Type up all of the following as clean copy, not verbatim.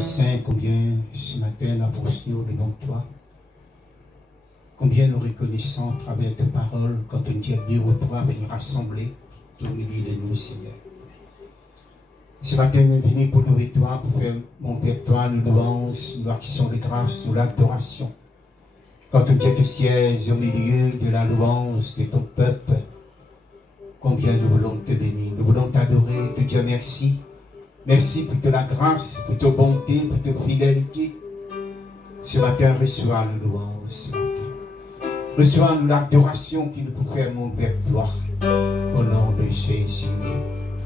Père Saint, combien ce matin nous apprécions le nom de toi. Combien nous reconnaissons à travers tes paroles quand on dit à Dieu ou toi venir rassembler au milieu de nous, Seigneur. Ce matin, nous venons pour louer toi, pour faire monter toi, nous louanges, nous actions de grâce, nous l'adoration. Quand on dit que tu sièges au milieu de la louange de ton peuple, combien nous voulons te bénir, nous voulons t'adorer, te dire merci. Merci pour ta grâce, pour ta bonté, pour ta fidélité. Ce matin, reçois-nous louange, ce matin. Reçois-nous l'adoration qui nous peut faire monter vers toi. Au nom de Jésus,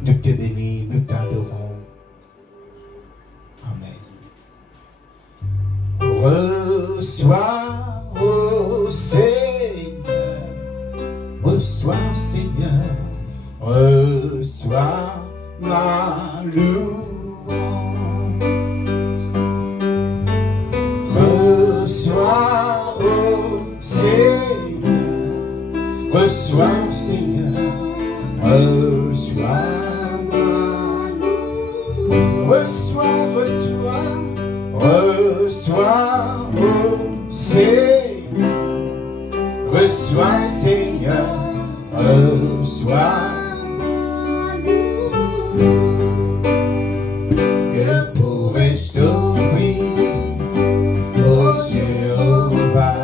nous te bénissons, nous t'adorons. Amen. Reçois, ô Seigneur, reçois, Seigneur, reçois ma louange. Reçois, ô Seigneur, reçois, Seigneur, reçois ma louange. Reçois, ô Seigneur, reçois, Seigneur, reçois. Que pourrais-je t'offrir, ô Jéhovah,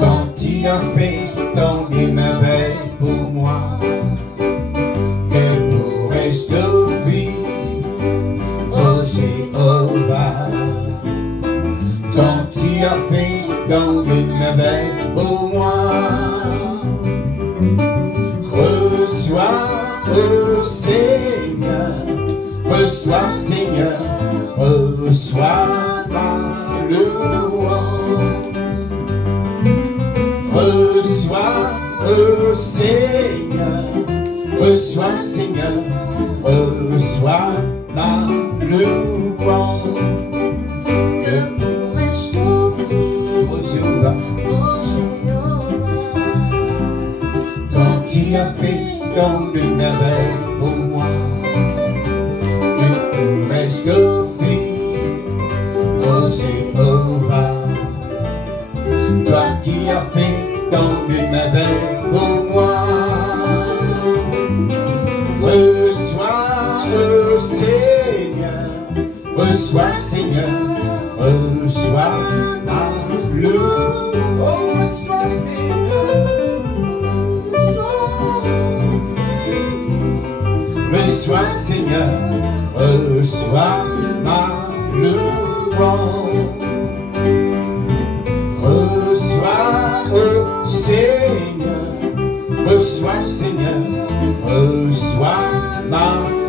quand tu as fait tant de merveilles pour moi? Que pourrais-je t'offrir, ô Jéhovah, quand tu as fait tant de merveilles pour moi? Reçois, ô Seigneur, reçois, Seigneur, reçois ma louange. Reçois, ô Seigneur, reçois, Seigneur, reçois ma louange. Que pourrais-je t'offrir, ô Jéhovah, quand tu as fait tant de merveilles pour moi? Que pourrais-je t'offrir, ô Jéhovah, toi qui as fait tant de merveilles pour moi? Reçois, ô Seigneur, reçois, Seigneur, reçois ma louange. Oh, reçois, Seigneur, reçois, Seigneur, reçois ma louange. Reçois, ô Seigneur, reçois, Seigneur, reçois ma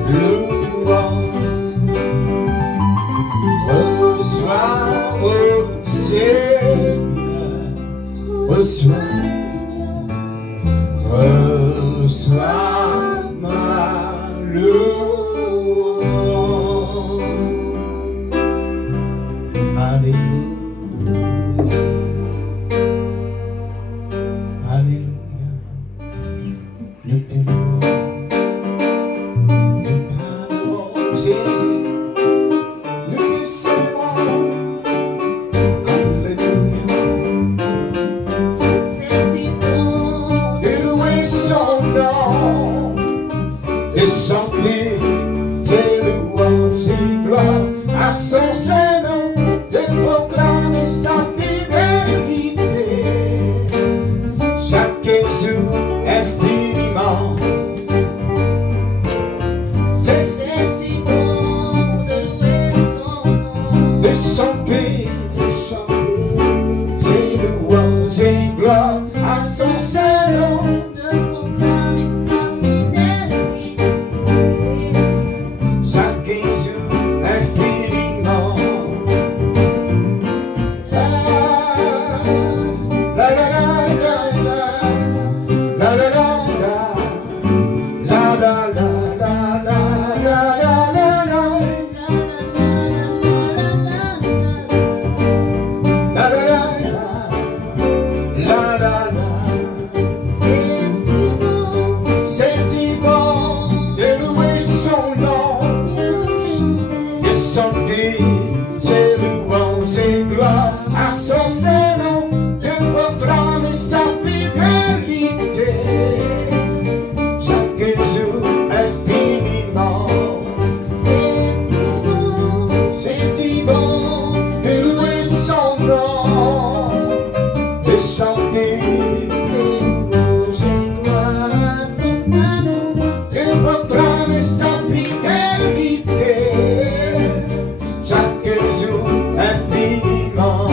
louange. Reçois, ô Seigneur, reçois, reçois ma louange. et proclamer sa fidélité chaque jour infiniment.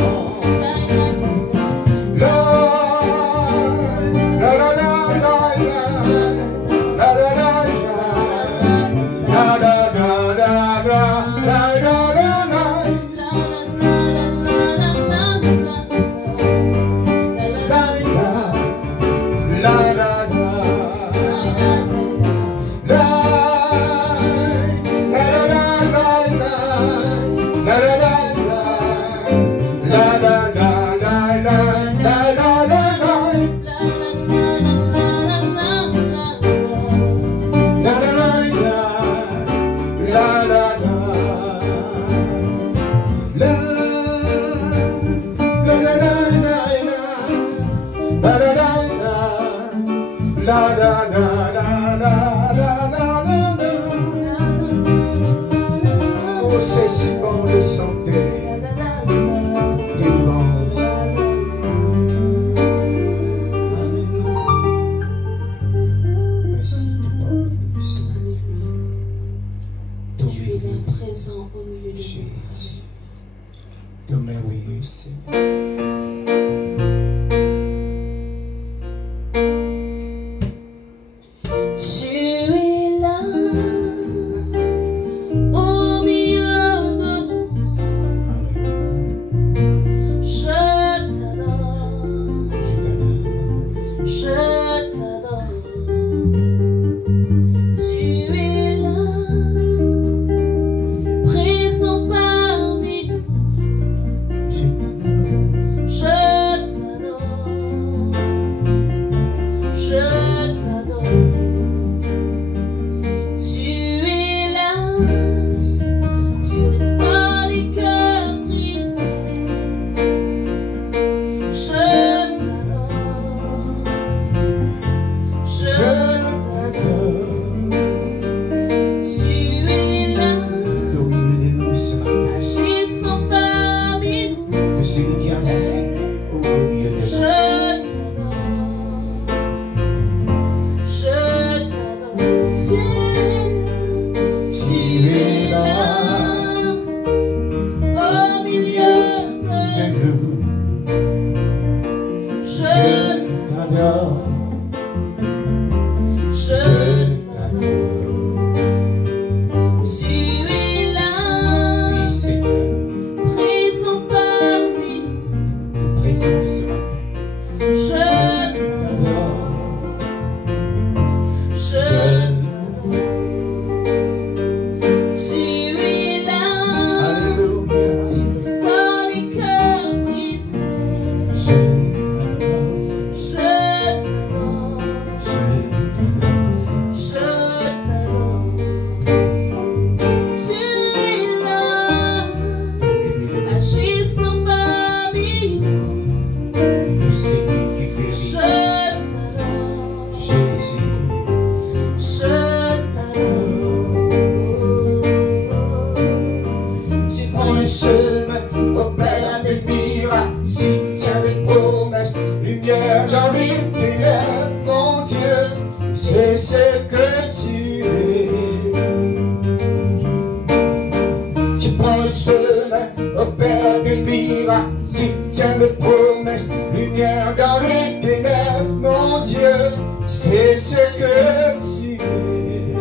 Oh, c'est si bon de chanter. Quelle louange. Merci de parler ce matin. Tu es là présent au milieu de nous. Jésus, ton merveilleux Seigneur. Tu es là au milieu de nous. Je t'adore, je t'adore. Tu es là, présent parmi nous. Je t'adore, je t'adore. Tu es là, tu restes dans les cœurs brisés. Je t'adore, je t'adore. Tu es là, agissant parmi nous. De celui qui a agi au milieu de Je nous. t'adore, je t'adore. Tu es là, au milieu de nous. Je t'adore, je t'adore. Tu es là, Oui, Seigneur, présent parmi nous. de présence ce matin. Je t'adore, je t'adore. Tu es là, Alléluia. tu restes dans les cœurs brisés. Je t'adore, je t'adore. Tu es là, agissant parmi nous. De celui qui guérit. Je t'adore, Jésus. je t'adore. Tu prends le chemin, Opère des miracles, tu tiens des promesses, lumière dans les ténèbres, mon Dieu, c'est ce que tu es. Tu prends le chemin, opère des miracles, tu tiens des promesses, lumière dans les ténèbres, mon Dieu, c'est ce que tu es.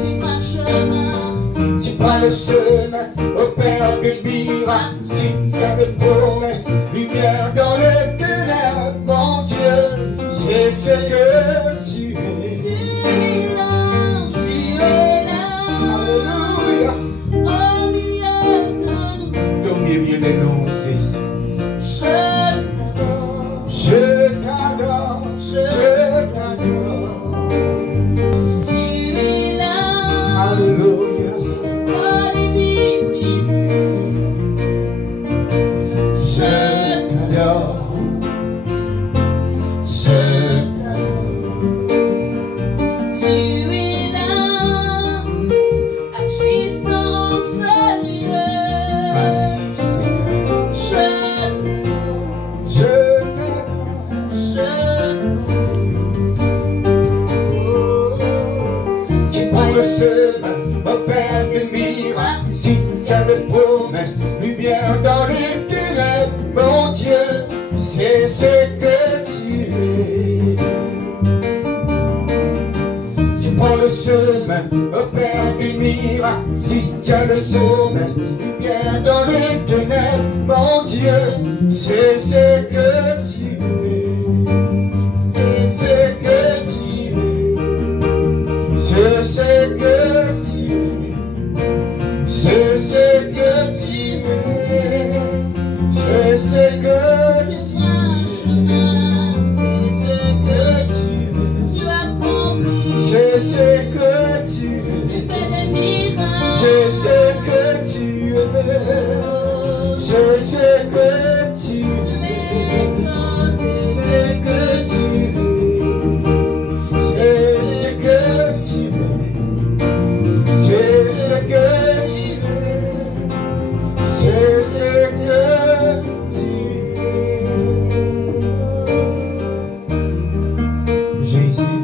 Tu prends le chemin, Tu prends le chemin, opère des miracles, tu tiens des promesses, lumière dans les ténèbres, mon Dieu, c'est ce que tu es. tu es là, Alléluia. au milieu de nous. Au milieu de nous, c'est ça. Je t'adore, Je t'adore, je t'adore. tu es là, Alléluia. tu restes dans les prends le chemin, opère des miracles, si tiens les promesses, lumière dans les ténèbres, mon Dieu, c'est ce que tu es. Tu prends le chemin, opère des miracles, si tiens le sommet, lumière dans les ténèbres, mon Dieu, c'est ce que tu es. C'est ce que tu es. C'est ce que tu es. C'est ce que tu es. C'est ce que tu es. C'est ce que tu es. Tu accomplis. C'est ce que tu es. Tu fais des miracles. C'est ce que tu es. C'est ce que tu es. C'est ce que tu es. C'est ce que tu es. C'est ce que tu es. C'est ce que tu es. Jésus,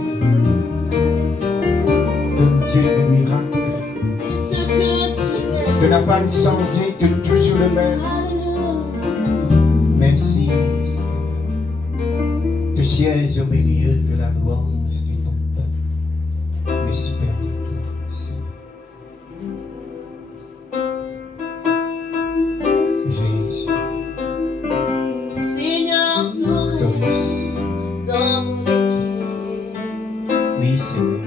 le Dieu de miracles, C'est ce que tu de es. n'a pas changé, de toujours le même. Alléluia. Merci, Seigneur. Tu sièges au milieu de la louange de ton peuple. L'espère-toi, Seigneur. Jésus, Seigneur, tu restes dans mon cœur. oui, Seigneur.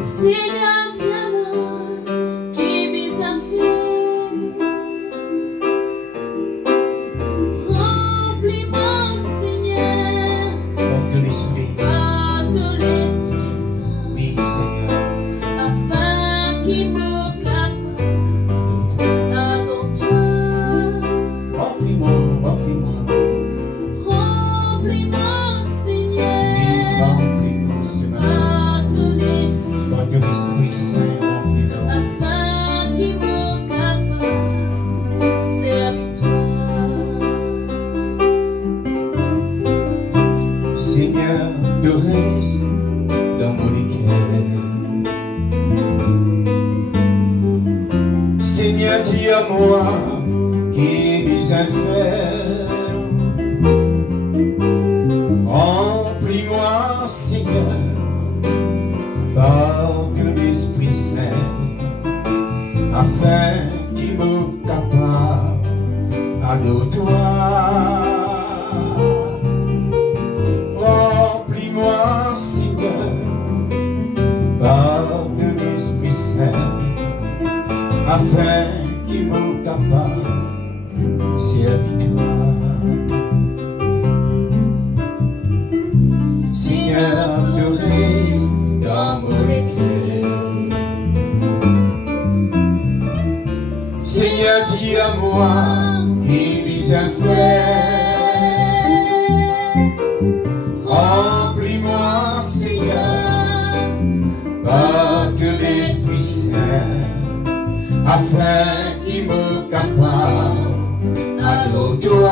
Seigneur, diamant qui mise à faire. Remplis-moi, Seigneur, Pour que l'Esprit, par ton Esprit Saint, oui, Seigneur. afin qu'il me capte à ton toi. Remplis-moi, remplis-moi. Remplis-moi, Oui, Seigneur, remplis-nous, Seigneur. par ton Esprit Pour que l'Esprit Saint remplis-nous. afin qu'il me capte, serviteur. Seigneur, tu restes dans mon cœur. Seigneur, dis à moi qui vis à faire. Remplis-moi, Seigneur, par de l'Esprit Saint, afin qu'il me capable à nos doigts. Remplis-moi, Seigneur, par de l'Esprit Saint, afin qu'il me capable servir-toi. Seigneur, tu restes dans mon cœur. Seigneur, dis à moi qui vis à faire. Remplis-moi, Seigneur, par que l'Esprit Saint, afin qu'il me capable à nos doigts.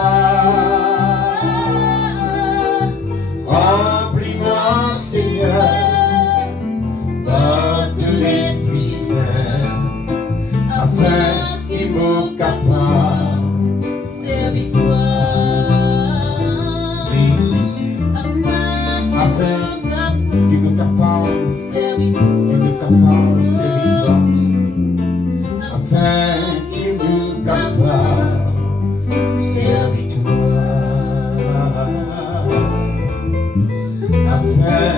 Remplis-moi, Seigneur, par que l'Esprit Saint, afin qu'il me capable. Serviteur. Oui, Jésus, afin qu'il me capable, qu'il me capable, serviteur. Afin qu'il me capable, serviteur. Afin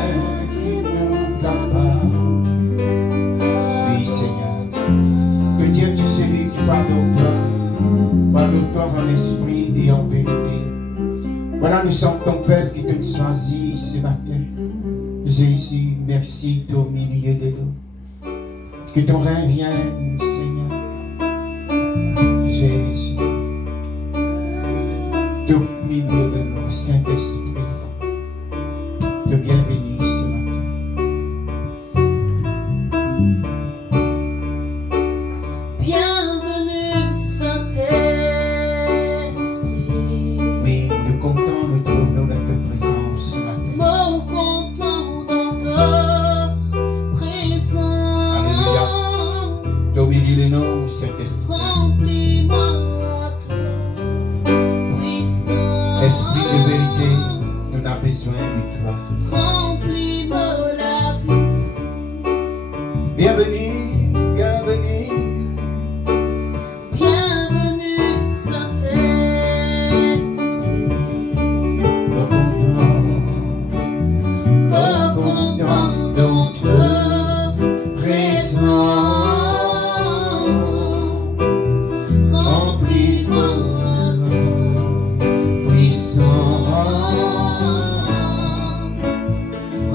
qu'il me capable. Oui, Seigneur. Que Dieu, tu sais lui qui pardonne-toi en esprit et en vérité. Voilà, nous sommes ton peuple qui te choisit ce matin. Jésus, merci au milieu de nous. Que ton règne vienne, Seigneur. Jésus, tout milieu de nous, Saint-Esprit, te bienvenue ce matin. Bienvenue, Saint-Esprit. Oui, nous comptons nous trouvons dans ta présence ce matin. Mon content dans ton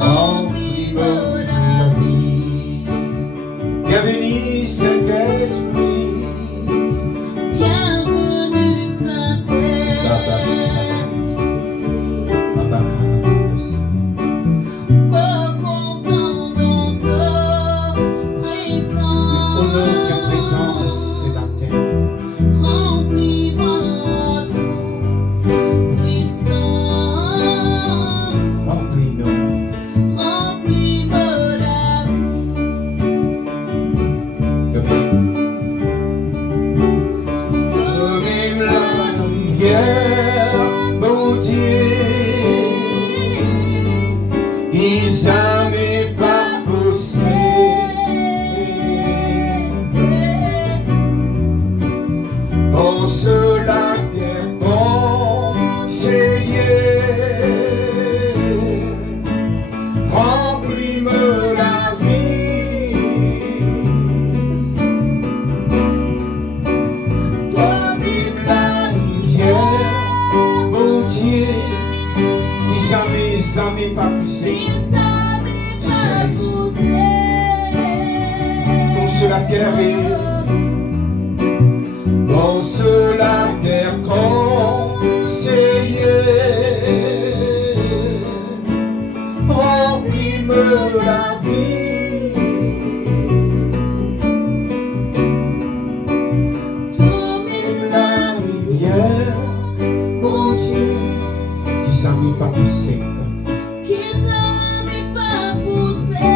remplis-moi la vie. Bienvenue Saint-Esprit, bienvenue Saint-Esprit, content dans ta présence. honore ta présence ce matin. Remplis-moi ton puissant, Remplis-nous. remplis-moi la Comme la lumière, bon Dieu, ils n'avaient pas poussé. Pour cela t'es conseillé, remplis-moi la vie. Comme la lumière, bon Dieu, ils n'avaient pas poussé. ils savaient pas pousser. Pour cela terre pour cela terre conseillé, remplis-moi la vie. Comme La rivière, mon Dieu, ils n'avaient pas poussé. qu'ils savaient pas pousser.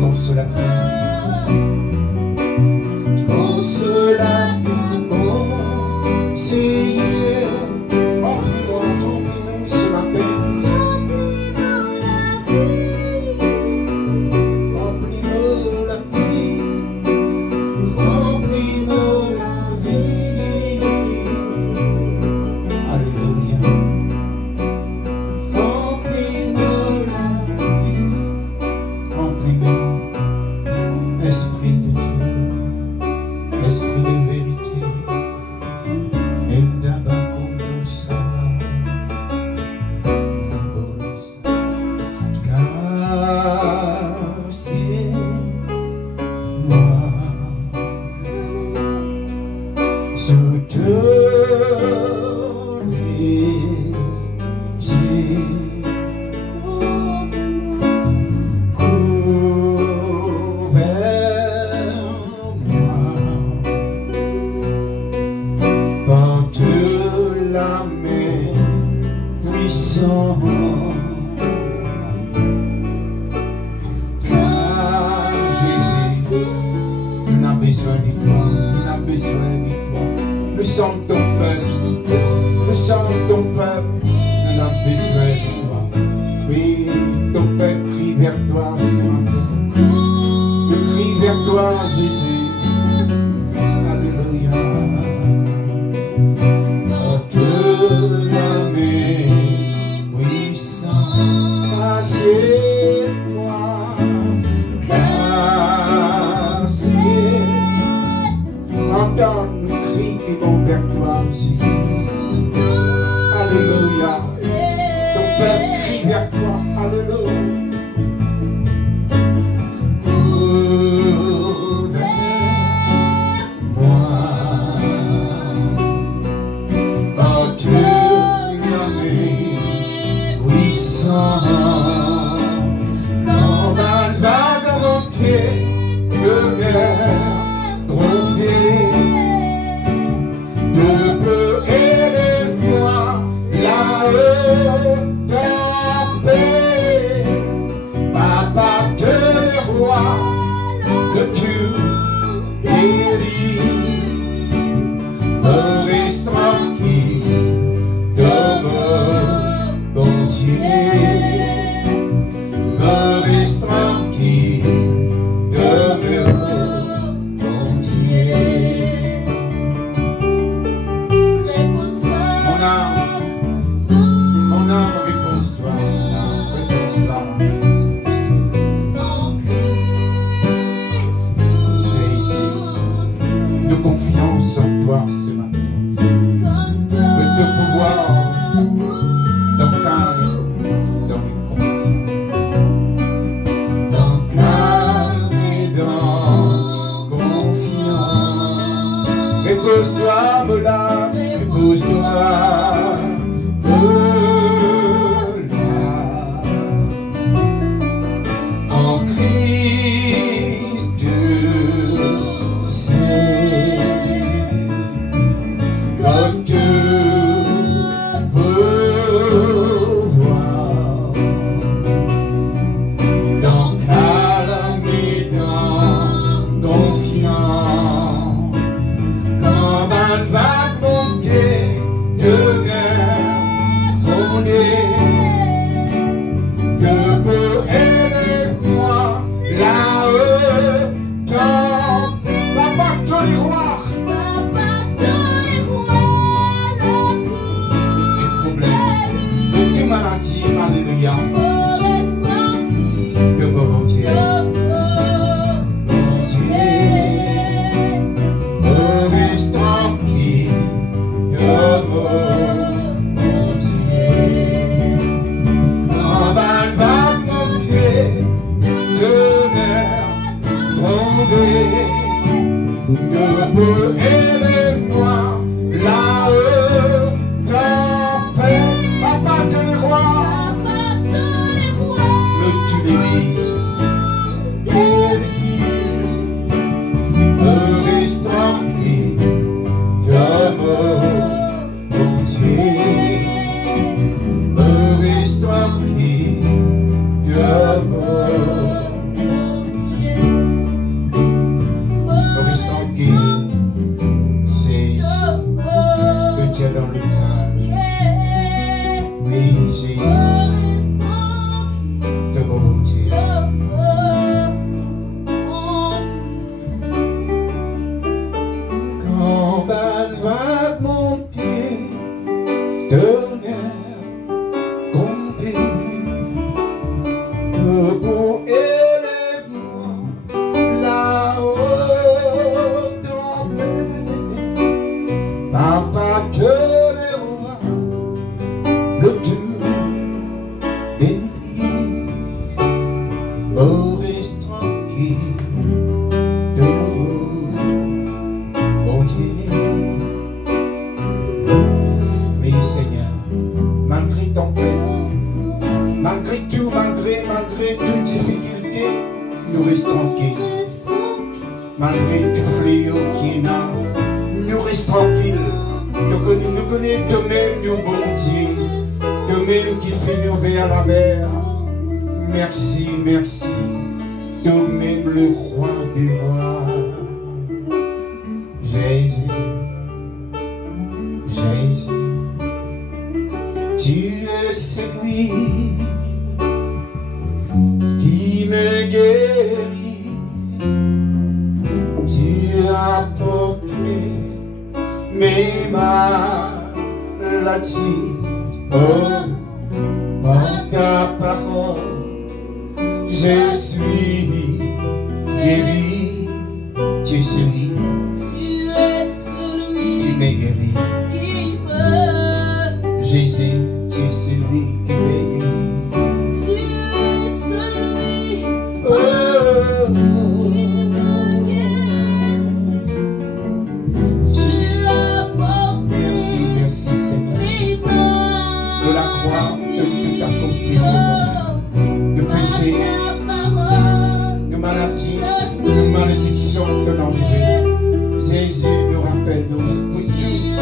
Pour cela terre, pour cela terre conseillé, remplis-moi, remplis-nous ce matin. Remplis-moi la vie, Remplis-moi la vie, alléluia. Remplis-moi la vie, remplis-nous, Esprit de Dieu, Esprit de vérité, Endabakusa, car c'est moi. Je te couvre-moi, porte la main puissante, car Jésus, on a besoin de toi, on a besoin de toi. Nous sommes ton peuple, nous sommes ton peuple, on a besoin de toi. Oui, ton peuple crie vers toi ce matin. Je crie vers toi, Jésus. Alléluia. Porte la main puissante, assieds-toi, car c'est entends nos cris qui vont vers toi, Jésus. Alléluia. Ton peuple crie vers toi. Alléluia. Comme un vague montée de mer grondée, de peu et les voix là-haut campées, papa de roi, de Dieu guéri, reste tranquille, demeure bon Dieu. Reste tranquille, demeure bon Dieu. repose-toi. Mon âme repose-toi, mon âme Dia de mon Dieu. Élève-moi là-haut, dans paix, Papa de les rois, le tu reste tranquille, comme mon Dieu, reste tranquille, comme dans le cœur. Oui, Jésus, de mon Dieu. Quand va mon pied, tonnerre, compter, debout, élève-moi, là-haut, dans Papa, que les rois, le Dieu béni, Maurice tranquille, de mon Dieu. Oui, Seigneur, malgré ton peine, malgré toute difficulté, nous restons tranquilles. Malgré tout fléau qui est là, nous restons tranquilles. Nous connaissons de même nous bon Dieu, de même qui fait nous vers la mer. Merci, merci, de même le roi des rois. Jésus, Jésus, tu es celui qui me guérit. Tu as porté mes maladies, oh, par ta parole, je suis guéri. Tu es celui qui m'est guéri. Jésus, tu es celui qui m'est guéri. Oh, de péché, de maladie, de malédiction, de l'enfer. Jésus nous rappelle nous, ce qu'il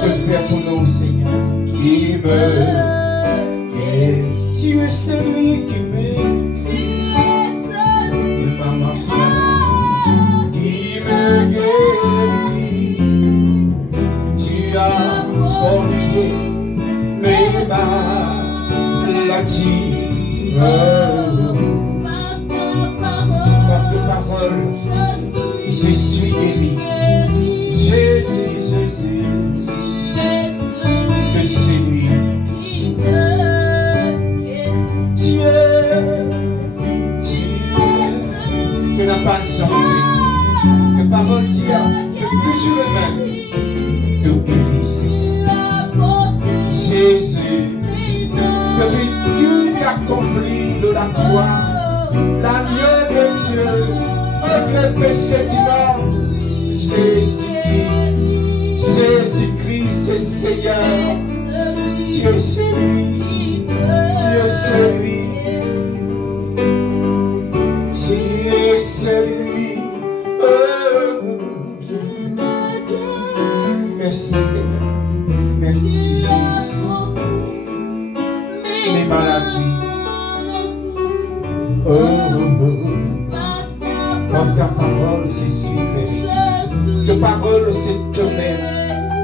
te fait pour nous, Seigneur. Qui me guérit. Tu es celui qui m'aime. Qui me guérit. Tu as porté mes maladies. Porte-parole, je suis guéri. Jésus, Jésus, que c'est lui. Tu n'as pas changé. Que parole dit, que toujours le même. Que guérissez. Jésus, depuis tout accompli de la croix, l'agneau de Dieu, le péché du monde, Jésus-Christ, Jésus-Christ est Seigneur. Tu es celui, tu es celui, tu es celui. Oh, merci Seigneur, merci Jésus. Les maladies. Oh, oh, oh. Par ta parole, je suis guéri. Ta parole, c'est toi-même.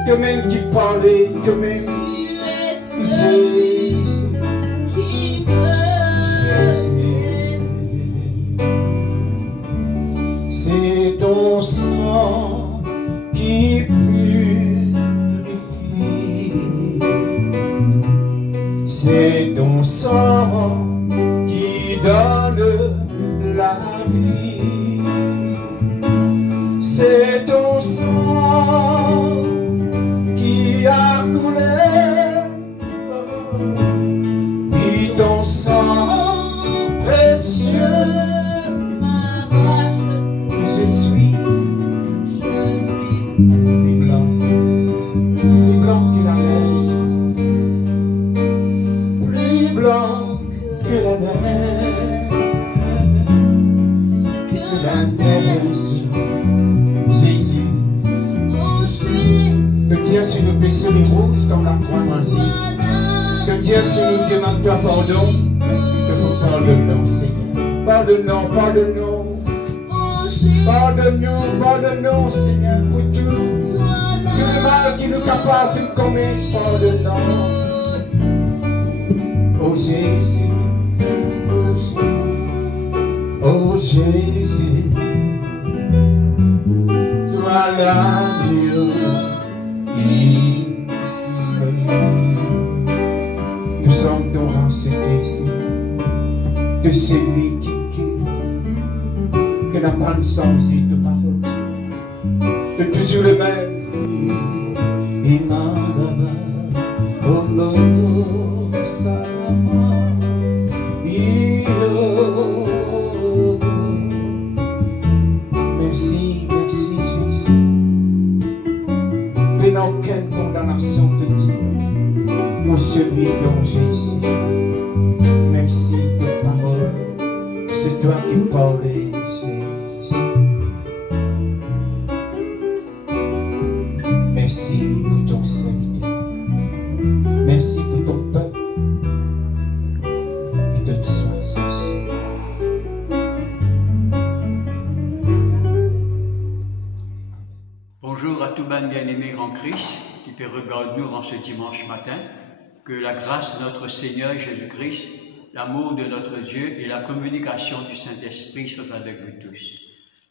Toi-même qui parlais, toi-même. Jésus. C'est ton sang qui purifie. C'est ton sang sang qui donne la vie. C'est ton sang qui a coulé, oui, ton sang précieux. Je suis plus blanc que la neige, plus blanc que la neige, que la neige. Jésus, que Dieu sur nos péchés les roses comme la croix moisie, que Dieu sur nous demande toi pardon, que vous pardonnons, Seigneur. Pardonnons, pardonnons. Pardonne-nous, pardonne-nous, Seigneur, pour tout le mal qui nous est capable de commettre, pardonnons. Oh Jésus, oh Jésus, toi l'agneau qui nous sommes donc rachetés ici de celui qui n'a pas de sens de parole, de toujours le même. Imagaba, Olo, Salama, Io. Merci, merci Jésus. Mais n'a aucune condamnation de Dieu pour celui dont Jésus. Merci de parole, c'est toi qui parlais. Merci pour ton serviteur. Merci pour ton peuple qui te soit ceci. Bonjour à tout ben bien-aimé en Christ qui peut regarder nous en ce dimanche matin. Que la grâce de notre Seigneur Jésus-Christ, l'amour de notre Dieu et la communication du Saint-Esprit soient avec vous tous.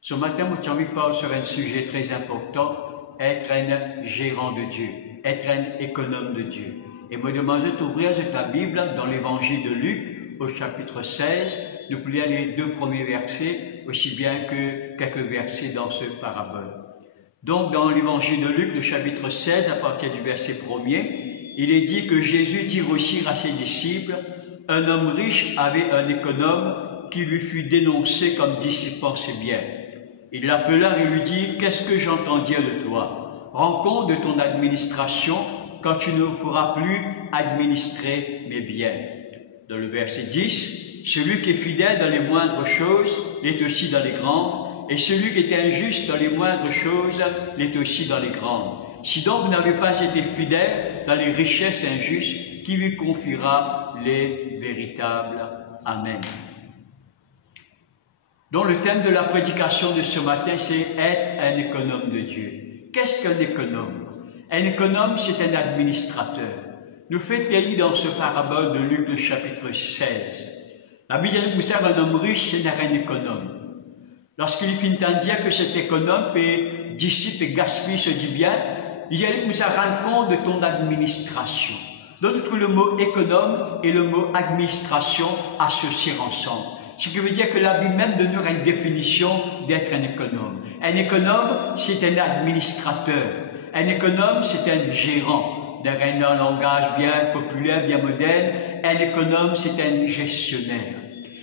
Ce matin, moi, j'ai envie de parler sur un sujet très important. Être un gérant de Dieu, être un économe de Dieu. Et me demander d'ouvrir la Bible dans l'évangile de Luc, au chapitre 16. Nous pouvons lire les 2 premiers versets, aussi bien que quelques versets dans ce parabole. Donc, dans l'évangile de Luc, le chapitre 16, à partir du verset 1er, il est dit que Jésus dit aussi à ses disciples, un homme riche avait un économe qui lui fut dénoncé comme dissipant ses biens. Il l'appela et lui dit, « Qu'est-ce que j'entends dire de toi? Rends compte de ton administration quand tu ne pourras plus administrer mes biens. » Dans le verset 10, « Celui qui est fidèle dans les moindres choses l'est aussi dans les grandes, et celui qui est injuste dans les moindres choses l'est aussi dans les grandes. Si donc vous n'avez pas été fidèle dans les richesses injustes, qui lui confiera les véritables? Amen. » Donc le thème de la prédication de ce matin, c'est être un économe de Dieu. Qu'est-ce qu'un économe? Un économe, c'est un administrateur. Nous faites lire dans ce parabole de Luc, le chapitre 16. La Bible nous dit qu'un homme riche, c'est un économe. Lorsqu'il finit de dire que cet économe peut dissiper et gaspiller ce du bien, il allait nous rendre compte de ton administration. Donc nous trouvons le mot économe et le mot administration associés ensemble. Ce qui veut dire que la Bible même donne une définition d'être un économe. Un économe, c'est un administrateur. Un économe, c'est un gérant. Dans un langage bien populaire, bien moderne, un économe, c'est un gestionnaire.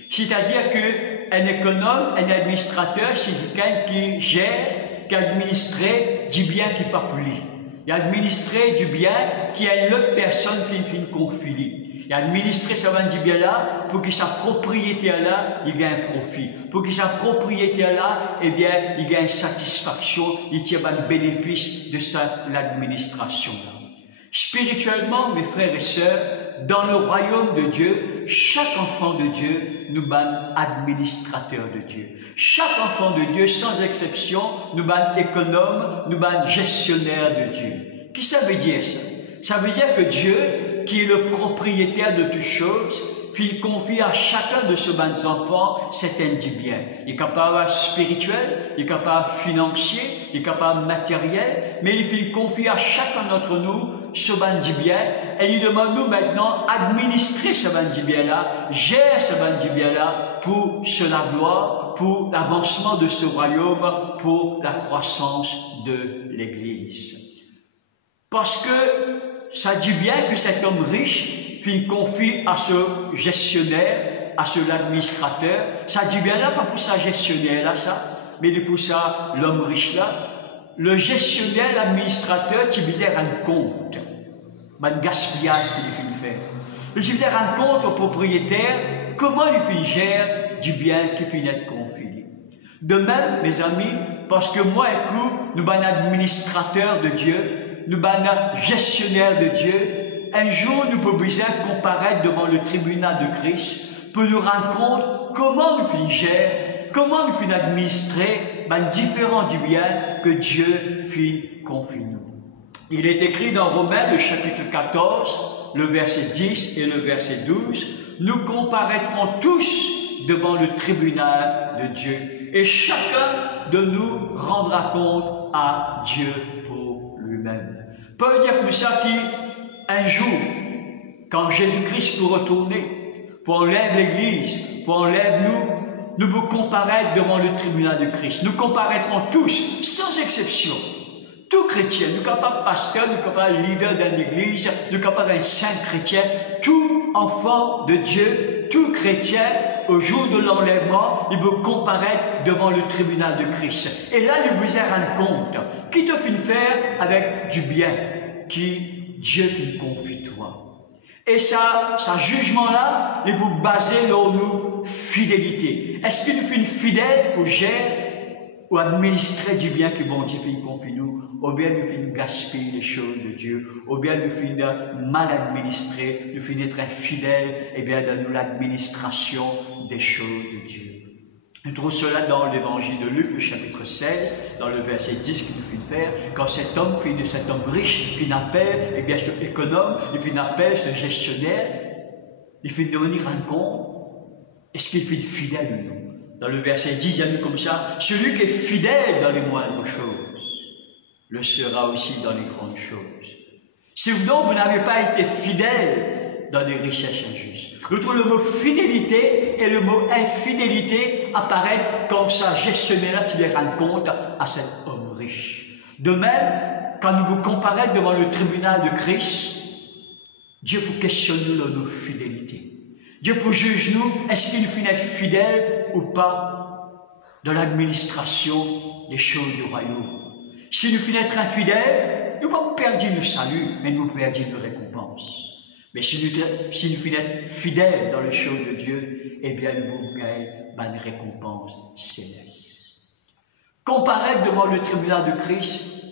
C'est-à-dire qu'un économe, un administrateur, c'est quelqu'un qui gère, qui administre du bien qui n'est pas poli. Il administre du bien qui est l'autre personne qui fait une conflit. Il administre ça va du bien là pour que sa propriété là, il gagne un profit. Pour que sa propriété là, eh bien, il gagne satisfaction, il tire un bénéfice de l'administration là. Spirituellement, mes frères et sœurs, dans le royaume de Dieu, chaque enfant de Dieu nous bat administrateur de Dieu. Chaque enfant de Dieu, sans exception, nous bat économe, nous bat gestionnaire de Dieu. Qu'est-ce que ça veut dire ça? Ça veut dire que Dieu, qui est le propriétaire de toutes choses, il confie à chacun de ces bons enfants certains du bien. Il est capable spirituel, il est capable financier, il est capable matériel, mais il confie à chacun d'entre nous ce bon du bien, et il demande nous maintenant administrer ce bon du bien-là, gérer ce bon du bien-là pour la gloire, pour l'avancement de ce royaume, pour la croissance de l'Église. Parce que ça dit bien que cet homme riche confie à ce gestionnaire, à ce administrateur, ça dit bien là, pas pour ça gestionnaire là, ça, mais pour ça l'homme riche là, le gestionnaire, l'administrateur, tu faisais un compte, un gaspillage qu'il fait faire. Il faisait un compte au propriétaire, comment il gère du bien qui finit être confié. De même, mes amis, parce que moi et vous, nous sommes administrateurs de Dieu, nous sommes gestionnaires de Dieu, un jour, nous pouvons bien comparaître devant le tribunal de Christ pour nous rendre compte comment nous finissons gérer, comment nous finissons administrer différents du bien que Dieu fit confier nous. Il est écrit dans Romains, le chapitre 14, le verset 10 et le verset 12, nous comparaîtrons tous devant le tribunal de Dieu et chacun de nous rendra compte à Dieu pour lui-même. Peut dire comme ça un jour, quand Jésus-Christ pour retourner, pour enlève l'Église, pour enlève nous vous comparaître devant le tribunal de Christ. Nous comparaîtrons tous, sans exception, tout chrétien, nous capables pasteur, nous capables leader d'une église, nous capables un saint chrétien, tout enfant de Dieu, tout chrétien, au jour de l'enlèvement, il veut comparaître devant le tribunal de Christ. Et là, il vous rend compte, qui te fait faire avec du bien, qui Dieu te confie toi. Et ça jugement-là, il vous basez sur nos fidélités. Est-ce qu'il nous fait une fidèle pour gérer ou administrer du bien que bon Dieu fait confie nous, ou bien nous fait gaspiller les choses de Dieu, ou bien nous fait mal administrer, nous fait être infidèles, et bien dans l'administration des choses de Dieu. Nous trouvons cela dans l'évangile de Luc, le chapitre 16, dans le verset 10 qu'il nous fait faire, quand cet homme riche, il appelle, et bien ce économe, il appelle ce gestionnaire, il fait devenir un compte, est-ce qu'il fait fidèle ou non? Dans le verset 10, il y a mis comme ça, celui qui est fidèle dans les moindres choses, le sera aussi dans les grandes choses. Si donc vous n'avez pas été fidèle dans les richesses injustes, nous trouvons le mot fidélité et le mot infidélité apparaître quand ça gestionnaire tu les rends compte à cet homme riche. De même, quand nous vous comparons devant le tribunal de Christ, Dieu vous questionne nous nos fidélités. Dieu vous juge nous, est-ce qu'il faut être fidèle ou pas dans l'administration des choses du royaume. Si nous faut être infidèles, nous ne pouvons pas perdre le salut, mais nous perdons nos récompenses. Mais si nous faut être fidèles dans les choses de Dieu, eh bien nous gagnons une récompense céleste. Comparaître devant le tribunal de Christ,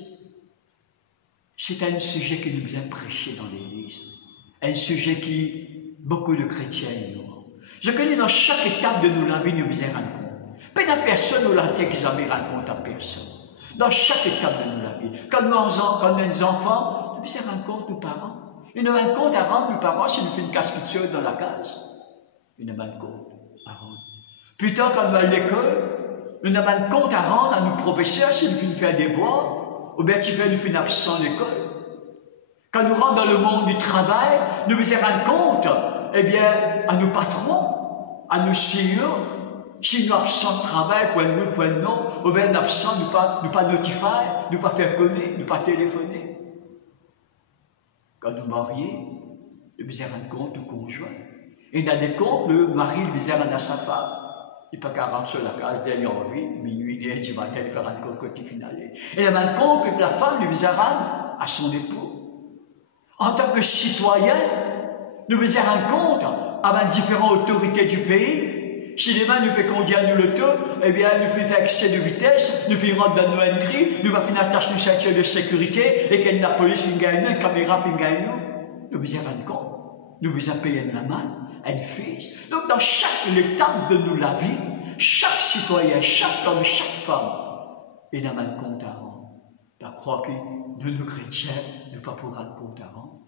c'est un sujet qui nous a prêché dans l'Église. Un sujet qui beaucoup de chrétiens ignorent. Je connais dans chaque étape de la vie, nous nous rendons compte. Pas de personne nous l'a examiné, raconte à personne. Dans chaque étape de la vie. Quand nous sommes des enfants, nous nous rendons compte, nos parents. Nous nous rendons compte à rendre nos parents si nous faisons une casquette dans la case. Nous nous rendons compte à rendre. Plus tard, quand nous allons à l'école, nous nous rendons compte à rendre à nos professeurs si nous faisons faire des devoirs, ou bien si nous faisons absent à l'école. Quand nous rentrons dans le monde du travail, nous nous rendons compte, eh bien, à nos patrons, à nos CEO, si nous absents de travail, pour un oui, pour un non, ou bien absents, nous pas notifier, nous pas faire connaître, nous pas téléphoner. Quand nous marions, nous nous rendons compte du conjoint. Et il y a des comptes, le mari nous rend à sa femme. Il n'est pas qu'à rentrer sur la case derrière lui, minuit, du matin, il peut rendre compte quand il finit. Et il rend compte que la femme nous rend à son époux. En tant que citoyen, nous nous rendons compte avec différentes autorités du pays. Si les mains nous peuvent conduire nous le taux, eh bien, nous faisons excès de vitesse, nous faisons rentrer dans nos entrées, nous faisons attacher une ceinture de sécurité, et que la police fait gagner, une caméra fait gagner nous. Nous nous rendons compte. Nous vous avons payé la main, un fils. Donc, dans chaque étape de la vie, chaque citoyen, chaque homme, chaque femme, il a un compte à rendre. Je crois que nous, chrétiens, nous ne pouvons pas rendre compte à rendre.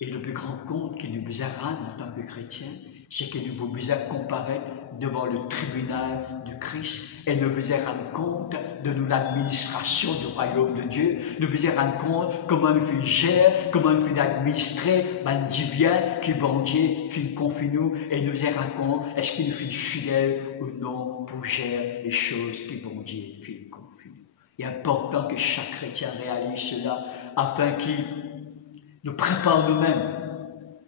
Et le plus grand compte qui nous besoin en tant que chrétiens, c'est que nous besoin comparaître devant le tribunal du Christ et nous besoin rendre compte de l'administration du royaume de Dieu. Nous besoin rendre compte comment nous faisons gérer, comment nous faisons administrer, ben dit bien que bon Dieu fait confie nous et nous besoin rendre compte est-ce qu'il nous fait fidèle ou non pour gérer les choses que bon Dieu fait confie nous. Il est important que chaque chrétien réalise cela afin qu'il nous prépare nous-mêmes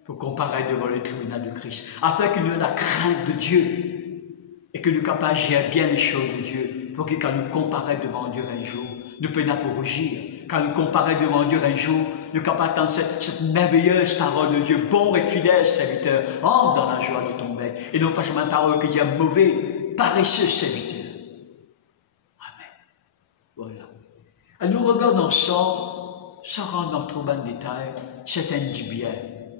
pour comparer devant le tribunal de Christ, afin que nous ayons la crainte de Dieu et que nous soyons capables de gérer bien les choses de Dieu, pour que quand nous comparons devant Dieu un jour, nous puissions pas rougir. Quand nous comparons devant Dieu un jour, nous sommes capables d'entendre cette merveilleuse parole de Dieu, bon et fidèle serviteur, entre dans la joie de ton maître, et non pas seulement une parole qui dit un mauvais, paresseux serviteur. Amen. Voilà. Et nous regardons ensemble, sans rentrer dans trop de détails, cet bien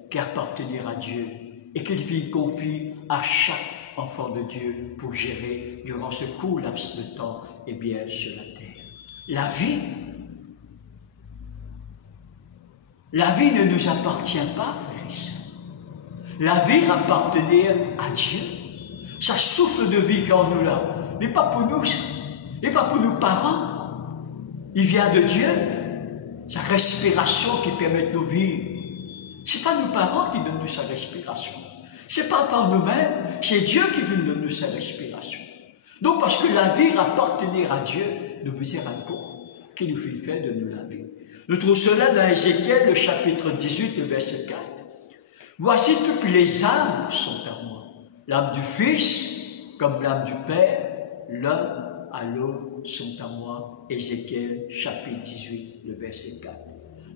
qui appartenait à Dieu et qu'il confie à chaque enfant de Dieu pour gérer durant ce court laps de temps et bien sur la terre. La vie ne nous appartient pas, frères et sœurs. La vie appartenait à Dieu. Ça souffle de vie quand nous là. Mais pas pour nous, et pas pour nos parents. Il vient de Dieu. Sa respiration qui permet de nous vivre. Ce n'est pas nos parents qui donnent nous sa respiration. Ce n'est pas par nous-mêmes, c'est Dieu qui veut nous donner sa respiration. Donc, parce que la vie appartenait à Dieu, nous faisons un cours qui nous fait faire de nous la vie. Nous trouvons cela dans Ézéchiel, le chapitre 18, le verset 4. Voici toutes les âmes sont à moi. L'âme du Fils, comme l'âme du Père, l'un à l'autre sont à moi. Ézéchiel, chapitre 18, le verset 4.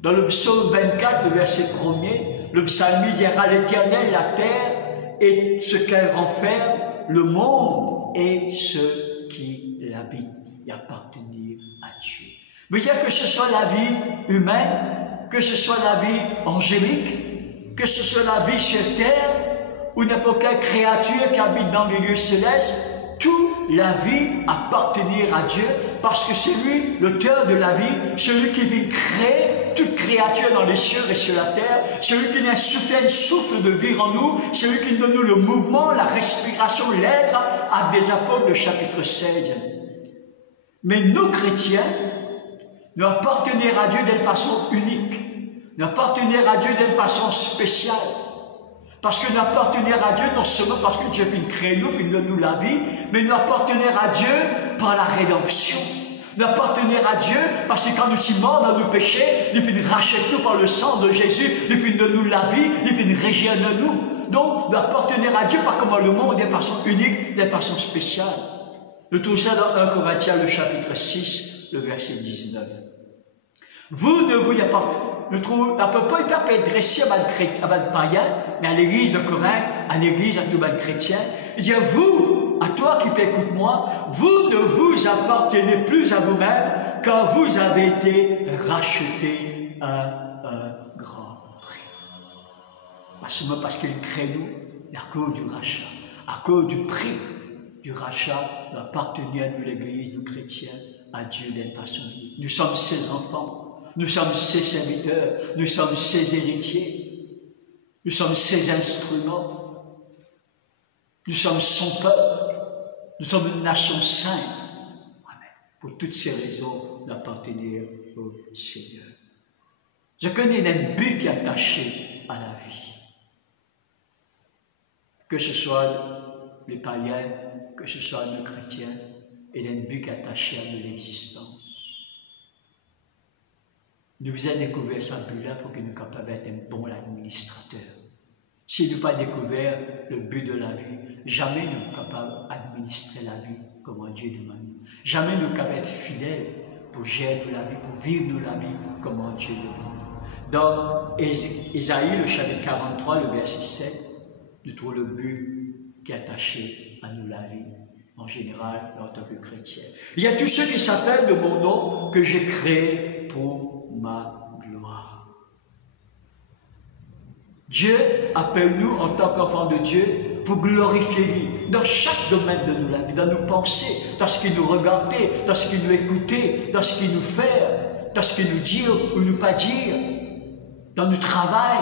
Dans le psaume 24, le verset 1er, le psalmiste dira à l'Éternel, la terre et ce qu'elle renferme, le monde et ceux qui l'habitent, y appartenir à Dieu. Veut dire que ce soit la vie humaine, que ce soit la vie angélique, que ce soit la vie sur terre, ou n'importe quelle créature qui habite dans les lieux célestes, toute la vie appartenir à Dieu, parce que c'est lui, l'auteur de la vie, celui qui vient créer toute créature dans les cieux et sur la terre, celui qui vient souffler un souffle de vie en nous, celui qui donne nous le mouvement, la respiration, l'être, Actes des Apôtres, le chapitre 16. Mais nous, chrétiens, nous appartenir à Dieu d'une façon unique, nous appartenir à Dieu d'une façon spéciale. Parce que nous appartenir à Dieu, non seulement parce que Dieu vient créer nous, vient donner nous la vie, mais nous appartenir à Dieu par la rédemption. Nous appartenir à Dieu parce que quand nous sommes morts dans nos péchés, il vient racheter nous par le sang de Jésus, il vient donner nous la vie, il vient régénérer nous. Donc, nous appartenir à Dieu par comment le monde d'une façon unique, d'une façon spéciale. Nous trouvons ça dans 1 Corinthiens, le chapitre 6, le verset 19. Vous ne vous y appartenez. Nous trouvons, on ne peut pas être adressé à un païen, mais à l'église de Corinthe, à l'église à tout le chrétien. Il dit, vous, à toi qui écoute-moi, vous ne vous appartenez plus à vous-même, car vous avez été rachetés à un grand prix. Pas seulement parce qu'il crée nous, mais à cause du rachat, à cause du prix du rachat, nous appartenons à nous, l'église, nous chrétiens, à Dieu d'une façon unique. Nous sommes ses enfants. Nous sommes ses serviteurs, nous sommes ses héritiers, nous sommes ses instruments, nous sommes son peuple, nous sommes une nation sainte. Amen. Pour toutes ces raisons, d'appartenir au Seigneur. Je connais un but qui est attaché à la vie. Que ce soit les païens, que ce soit nos chrétiens, il y a un but qui est attaché à l'existence. Nous avons découvert ce but-là pour que nous soyons capables d'être un bon administrateur. Si nous n'avons pas découvert le but de la vie, jamais nous sommes capables d'administrer la vie comme Dieu demande. Jamais nous sommes capables d'être fidèles pour gérer la vie, pour vivre la vie comme Dieu demande. Dans Ésaïe, le chapitre 43, le verset 7, nous trouvons le but qui est attaché à nous la vie, en général, en tant que chrétien. Il y a tous ceux qui s'appellent de mon nom que j'ai créé pour ma gloire. Dieu appelle nous en tant qu'enfants de Dieu pour glorifier lui dans chaque domaine de nos vies, dans nos pensées, dans ce qu'il nous regardait, dans ce qu'il nous écoutait, dans ce qu'il nous fait, dans ce qu'il nous dit ou nous pas dire, dans notre travail,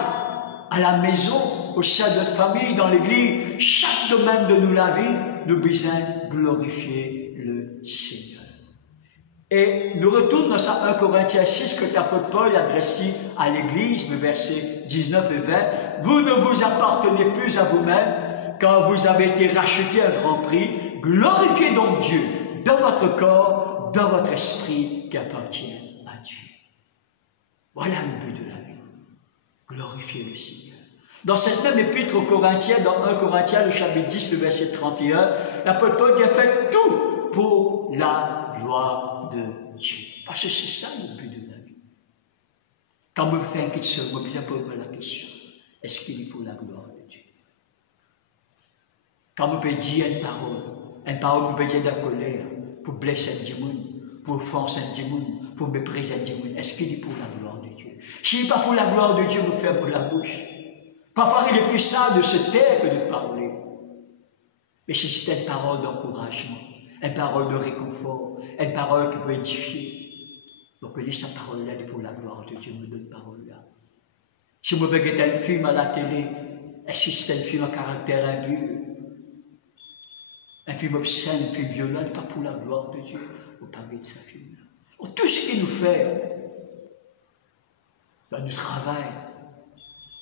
à la maison, au sein de notre famille, dans l'église, chaque domaine de nous la vie, nous besoin glorifier le Seigneur. Et nous retournons dans ça 1 Corinthiens 6 que l'apôtre Paul adresse à l'église, le verset 19 et 20. Vous ne vous appartenez plus à vous-même, car vous avez été rachetés à grand prix. Glorifiez donc Dieu dans votre corps, dans votre esprit qui appartient à Dieu. Voilà le but de la vie. Glorifier le Seigneur. Dans cette même épître aux Corinthiens, dans 1 Corinthiens, le chapitre 10, le verset 31, l'apôtre Paul dit: faites tout pour la gloire de Dieu. Parce que c'est ça le but de la vie. Quand on fait un question, on besoin de poser la question: est-ce qu'il est pour la gloire de Dieu? Quand on peut dire une parole on peut dire de la colère, pour blesser un démon, pour offenser un démon, pour mépriser un démon, est-ce qu'il est pour la gloire de Dieu? S'il n'est pas pour la gloire de Dieu, vous fermez la bouche. Parfois, il est plus sain de se taire que de parler. Mais c'est une parole d'encouragement, une parole de réconfort, une parole qui peut édifier. Donc, laissez sa parole-là pour la gloire de Dieu, nous donne parole-là. Si vous regardez un film à la télé, est-ce que c'est un film à caractère impur? Un film obscène, un film violent, pas pour la gloire de Dieu. Vous parlez de ce film-là. Donc, tout ce qu'il nous fait dans notre travail,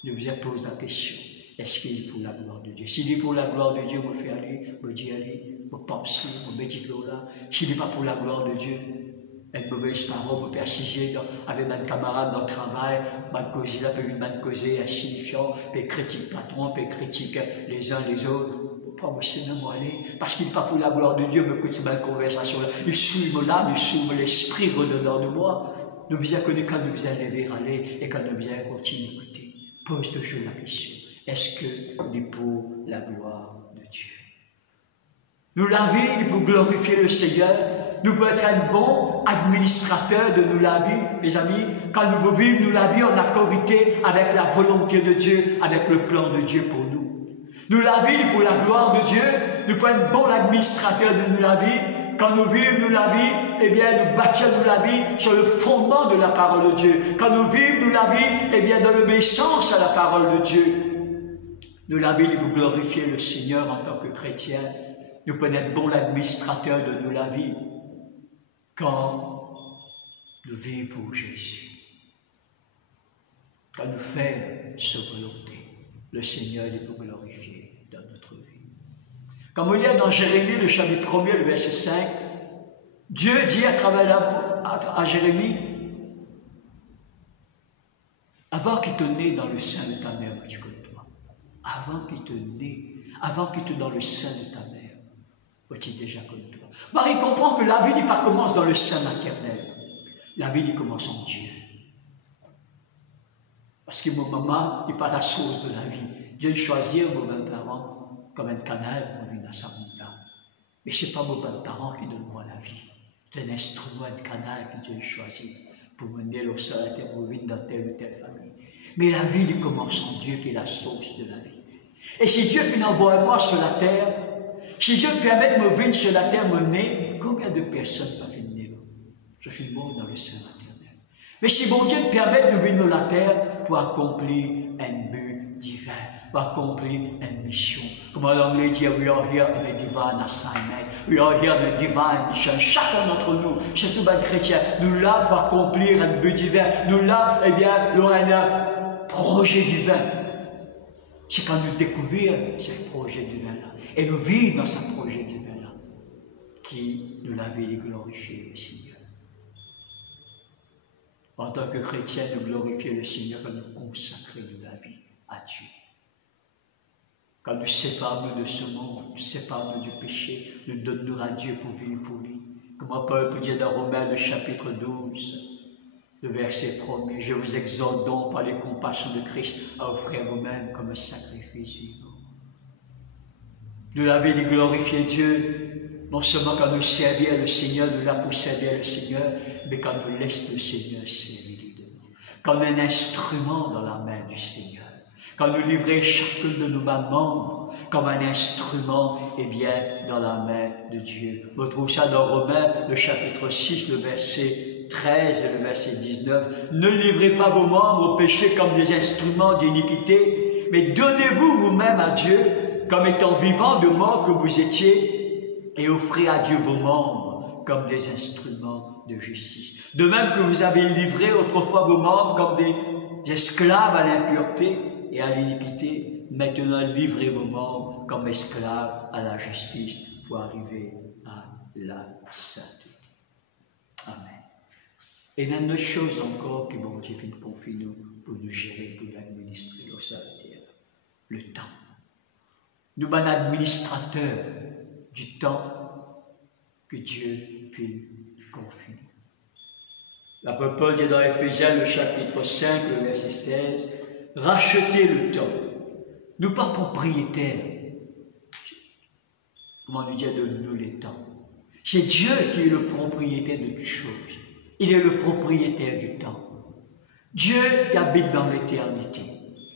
nous vous pose la question: est-ce qu'il est pour la gloire de Dieu? S'il est pour la gloire de Dieu, vous fait aller, vous dites allez, vous pensez, vous mettez là. S'il n'est pas pour la gloire de Dieu, une mauvaise parole, vous persistez avec un camarade dans le travail, mal causé là, peut mal causer, insignifiant, puis critique patron, puis critique les uns les autres. Pas moi, c'est même aller, parce qu'il n'est pas pour la gloire de Dieu, me écoute cette belle conversation-là. Il souille l'âme, il souille l'esprit redonnant de moi. Nous bien connaître quand nous bien lever, aller, et quand nous bien continuer d'écouter. Pose toujours la question: est-ce que nous est pour la gloire de Dieu? Nous la vie pour glorifier le Seigneur. Nous pouvons être un bon administrateur de nous la vie, mes amis, quand nous vivons nous la vie en accordité avec la volonté de Dieu, avec le plan de Dieu pour nous. Nous la vie pour la gloire de Dieu. Nous pouvons être bon administrateur de nous la vie. Quand nous vivons nous la vie, eh bien, nous bâtissons nous la vie sur le fondement de la parole de Dieu. Quand nous vivons nous la vie, eh bien, dans l'obéissance à la parole de Dieu. Nous la vie pour glorifier le Seigneur en tant que chrétien. Nous pouvons être bons administrateurs de nous la vie quand nous vivons pour Jésus. Quand nous faisons sa volonté, le Seigneur est pour glorifier dans notre vie. Comme on lit dans Jérémie, le chapitre 1er, le verset 5, Dieu dit à travers à Jérémie: avant qu'il te naisse dans le sein de ta mère, tu connais toi. Avant qu'il te naisse, avant qu'il te dans le sein de ta mère, tu es déjà comme toi. Marie comprend que la vie n'est pas commence dans le sein maternel. La vie commence en Dieu. Parce que mon maman n'est pas la source de la vie. Dieu choisit mon parent comme un canal pour vivre dans sa montagne. Mais ce n'est pas mon parent qui donne moi la vie. C'est un instrument, un canal que Dieu choisit pour mener le sol à terre, pour vivre dans telle ou telle famille. Mais la vie commence en Dieu qui est la source de la vie. Et si Dieu peut envoyer moi sur la terre, si Dieu permet de me vivre sur la terre, me nez, combien de personnes peuvent venir? Je suis mort dans le sein maternel. Mais si mon Dieu permet de vivre sur la terre pour accomplir un but divin, pour accomplir une mission. Comme l'anglais dit, we are here in a divine assignment. We are here in a divine mission. Chacun d'entre nous, surtout les chrétiens, nous là pour accomplir un but divin. Nous là, eh bien, nous avons un projet divin. C'est quand nous découvrons ce projet divin-là. Et nous vivons dans ce projet divin-là. Qui nous l'avait glorifié le Seigneur. En tant que chrétien, nous glorifier le Seigneur quand nous consacrons la vie à Dieu. Quand nous séparons de ce monde, nous séparons du péché, nous donnons à Dieu pour vivre pour lui. Comme Paul peut dire dans Romains, le chapitre 12, le verset 1er, je vous exhorte donc par les compassions de Christ à offrir vous-même comme un sacrifice vivant. Nous l'avons de glorifier Dieu, non seulement quand nous servons le Seigneur, nous l'avons pour servir le Seigneur, mais quand nous laissons le Seigneur servir de nous. Quand on est un instrument dans la main du Seigneur. Quand nous livrons chacun de nos membres comme un instrument, eh bien, dans la main de Dieu. On trouve ça dans Romains, le chapitre 6, le verset 13 et le verset 19. Ne livrez pas vos membres au péché comme des instruments d'iniquité, mais donnez-vous vous-même à Dieu comme étant vivants de mort que vous étiez, et offrez à Dieu vos membres comme des instruments de justice. De même que vous avez livré autrefois vos membres comme des esclaves à l'impureté et à l'iniquité, maintenant livrez vos membres comme esclaves à la justice pour arriver à la sainteté. Amen. Et il y a une autre chose encore que bon Dieu confie nous pour nous gérer, pour nous administrer au sein de la terre. Le temps. Nous sommes administrateurs du temps que Dieu confie. L'apôtre Paul dit dans Éphésiens, le chapitre 5, le verset 16, « Rachetez le temps. Nous pas propriétaires. » Comment nous dire de nous les temps? C'est Dieu qui est le propriétaire de toutes choses. Il est le propriétaire du temps. Dieu qui habite dans l'éternité.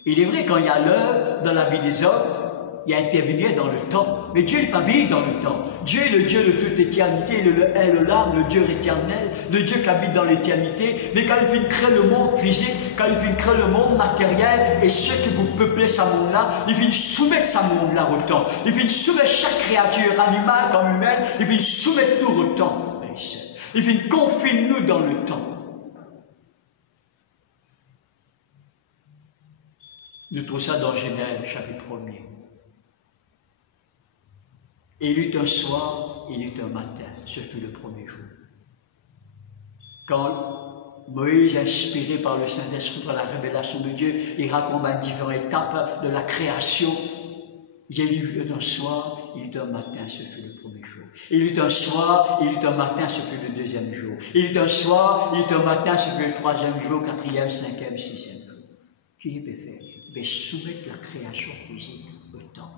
Il est vrai, quand il y a l'œuvre dans la vie des hommes, il y a intervenir dans le temps. Mais Dieu n'est pas vivre dans le temps. Dieu est le Dieu de toute éternité, il est le larme, le Dieu éternel, le Dieu qui habite dans l'éternité. Mais quand il vient créer le monde physique, quand il vient créer le monde matériel, et ceux qui vous peuplez ce monde-là, il vient soumettre ce monde-là au temps. Il vient soumettre chaque créature, animale comme humaine, il vient soumettre nous au temps. Il vient confiner nous dans le temps. Nous trouvons ça dans Genèse, chapitre 1er. Et il eut un soir, il eut un matin. Ce fut le premier jour. Quand Moïse, inspiré par le Saint-Esprit, par la révélation de Dieu, il raconte à différentes étapes de la création. Il eut un soir, il eut un matin, ce fut le premier jour. Il eut un soir, il eut un matin, ce fut le deuxième jour. Il eut un soir, il eut un matin, ce fut le troisième jour, quatrième, cinquième, sixième jour. Qui peut faire? Il peut soumettre la création physique au temps.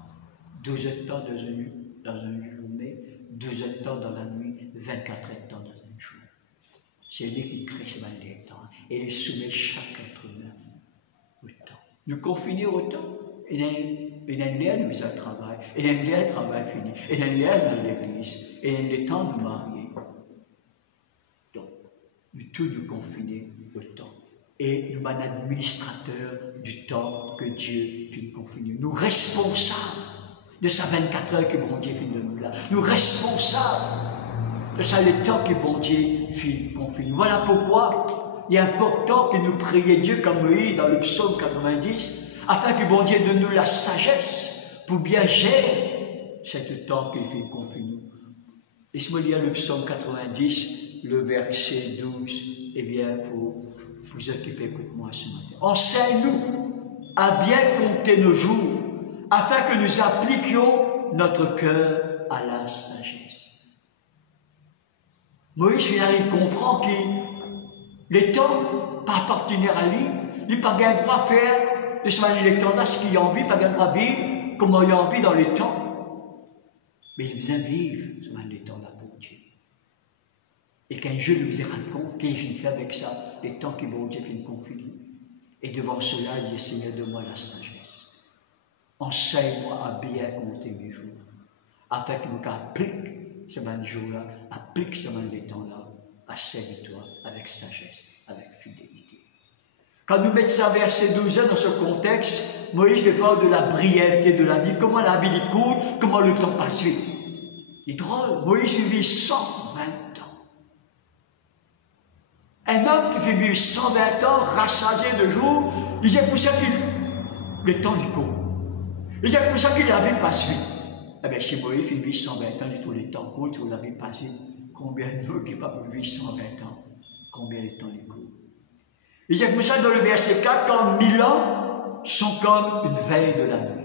12 heures de temps dans une journée, 12 heures de temps dans la nuit, 24 heures de temps dans un jour. C'est lui qui crée ce les temps et il soumet chaque être humain au temps. Nous confiner au temps. Il y a un lien de mise à travail, il y a un lien de travail fini, il y a un lien dans l'église, il y a un temps de marier. Donc, nous tous nous confiner au temps. Et nous sommes administrateurs du temps que Dieu finit confiner. Nous responsables de sa 24 heures que bon Dieu finit de nous là. Nous responsables de ça le temps que bon Dieu finit confiner. Voilà pourquoi il est important que nous prions Dieu comme Moïse dans le psaume 90, afin que bon Dieu donne nous la sagesse pour bien gérer ce temps qu'il fait confiner. Laisse-moi lire le psaume 90, le verset 12, et bien pour vous occuper pour moi ce matin. Enseigne-nous à bien compter nos jours, afin que nous appliquions notre cœur à la sagesse. Moïse, il comprend que les temps pas appartenir à lui, il n'a pas le droit de faire de ce moment les temps là ce qu'il a envie, pas le droit de vivre comme il a envie dans les temps. Mais il besoin de vivre ce moment les temps là pour Dieu. Et qu'un jour il nous rend compte qu'il finit fait avec ça, les temps que bon Dieu finit confiner. Et devant cela, il dit Seigneur, donne-moi la sagesse. Enseigne-moi à bien compter mes jours, afin que nous applique ce moment jour-là, applique ce moment les temps-là, à servir-toi avec sagesse, avec fidélité. Quand nous mettons ça verset 12 dans ce contexte, Moïse parle de la brièveté de la vie, comment la vie coule, comment le temps passe vite. Il est drôle, Moïse vit 120 ans. Un homme qui fait vivre 120 ans, rassasié de jours, il dit pour ça qu'il le temps du court. Il dit pour ça que la vie passe vite. Eh bien, si Moïse vit 120 ans, et tous les temps courent, toute la vie passe vite. Combien de nous qui ne peuvent vivre 120 ans? Combien de temps les court? Il dit comme ça dans le verset 4, quand 1000 ans sont comme une veille de la nuit.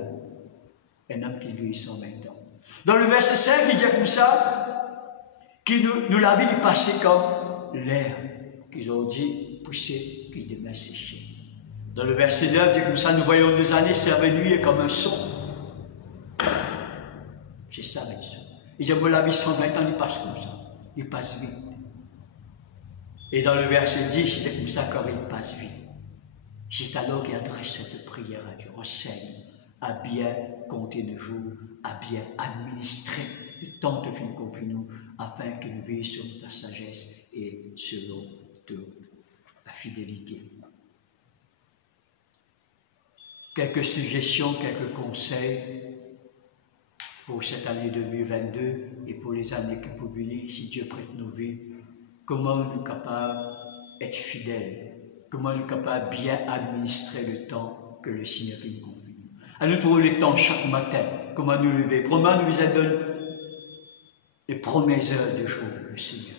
Un homme qui vit 120 ans. Dans le verset 5, il dit comme ça, qui nous la vie du passé comme l'air qu'ils ont dit pousser, puis demain sécher. Dans le verset 9, il dit comme ça, nous voyons nos années survenir comme un son. C'est ça, un son. Il dit, moi, la vie 120 ans, il passe comme ça. Il passe vite. Et dans le verset 10, c'est comme ça quand il passe vite. C'est alors qu'il adresse cette prière à Dieu. Enseigne à bien compter nos jours, à bien administrer le temps te fait confie-nous, afin que nous vivions selon ta sagesse et selon ta fidélité. Quelques suggestions, quelques conseils pour cette année 2022 et pour les années qui peuvent venir, si Dieu prête nos vies. Comment nous sommes capables d'être fidèles, comment nous sommes capables de bien administrer le temps que le Seigneur fait nous confier. À nous trouver le temps chaque matin, comment nous lever. Comment nous donne les premières heures de jour, le Seigneur.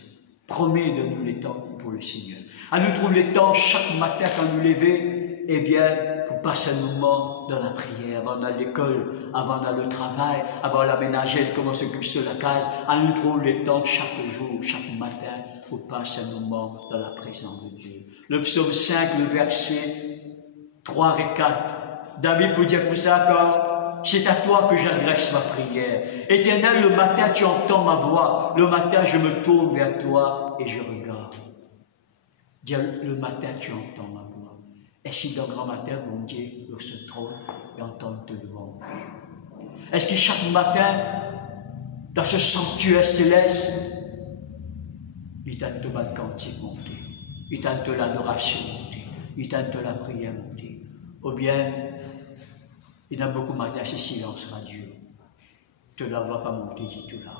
Promet de nous les temps pour le Seigneur. À nous trouver le temps chaque matin quand nous lever, eh bien, pour passer un moment dans la prière, avant d'aller à l'école, avant d'aller au travail, avant l'aménager, comment s'occuper sur la case. À nous trouver le temps chaque jour, chaque matin, pour passer un moment dans la présence de Dieu. Le psaume 5, le verset 3 et 4. David peut dire comme ça, quand c'est à toi que j'adresse ma prière. Éternel, le matin tu entends ma voix, le matin je me tourne vers toi et je regarde. Dire, le matin tu entends ma voix. Et si dans le grand matin, mon Dieu, il se trône et entend te louange. Est-ce que chaque matin, dans ce sanctuaire céleste, il t'entend le cantique monter, il t'entend l'adoration monter, il t'entend la prière monter. Ou bien, il y a beaucoup de matins, c'est silence radieux. Tu ne la vois pas monter du tout là.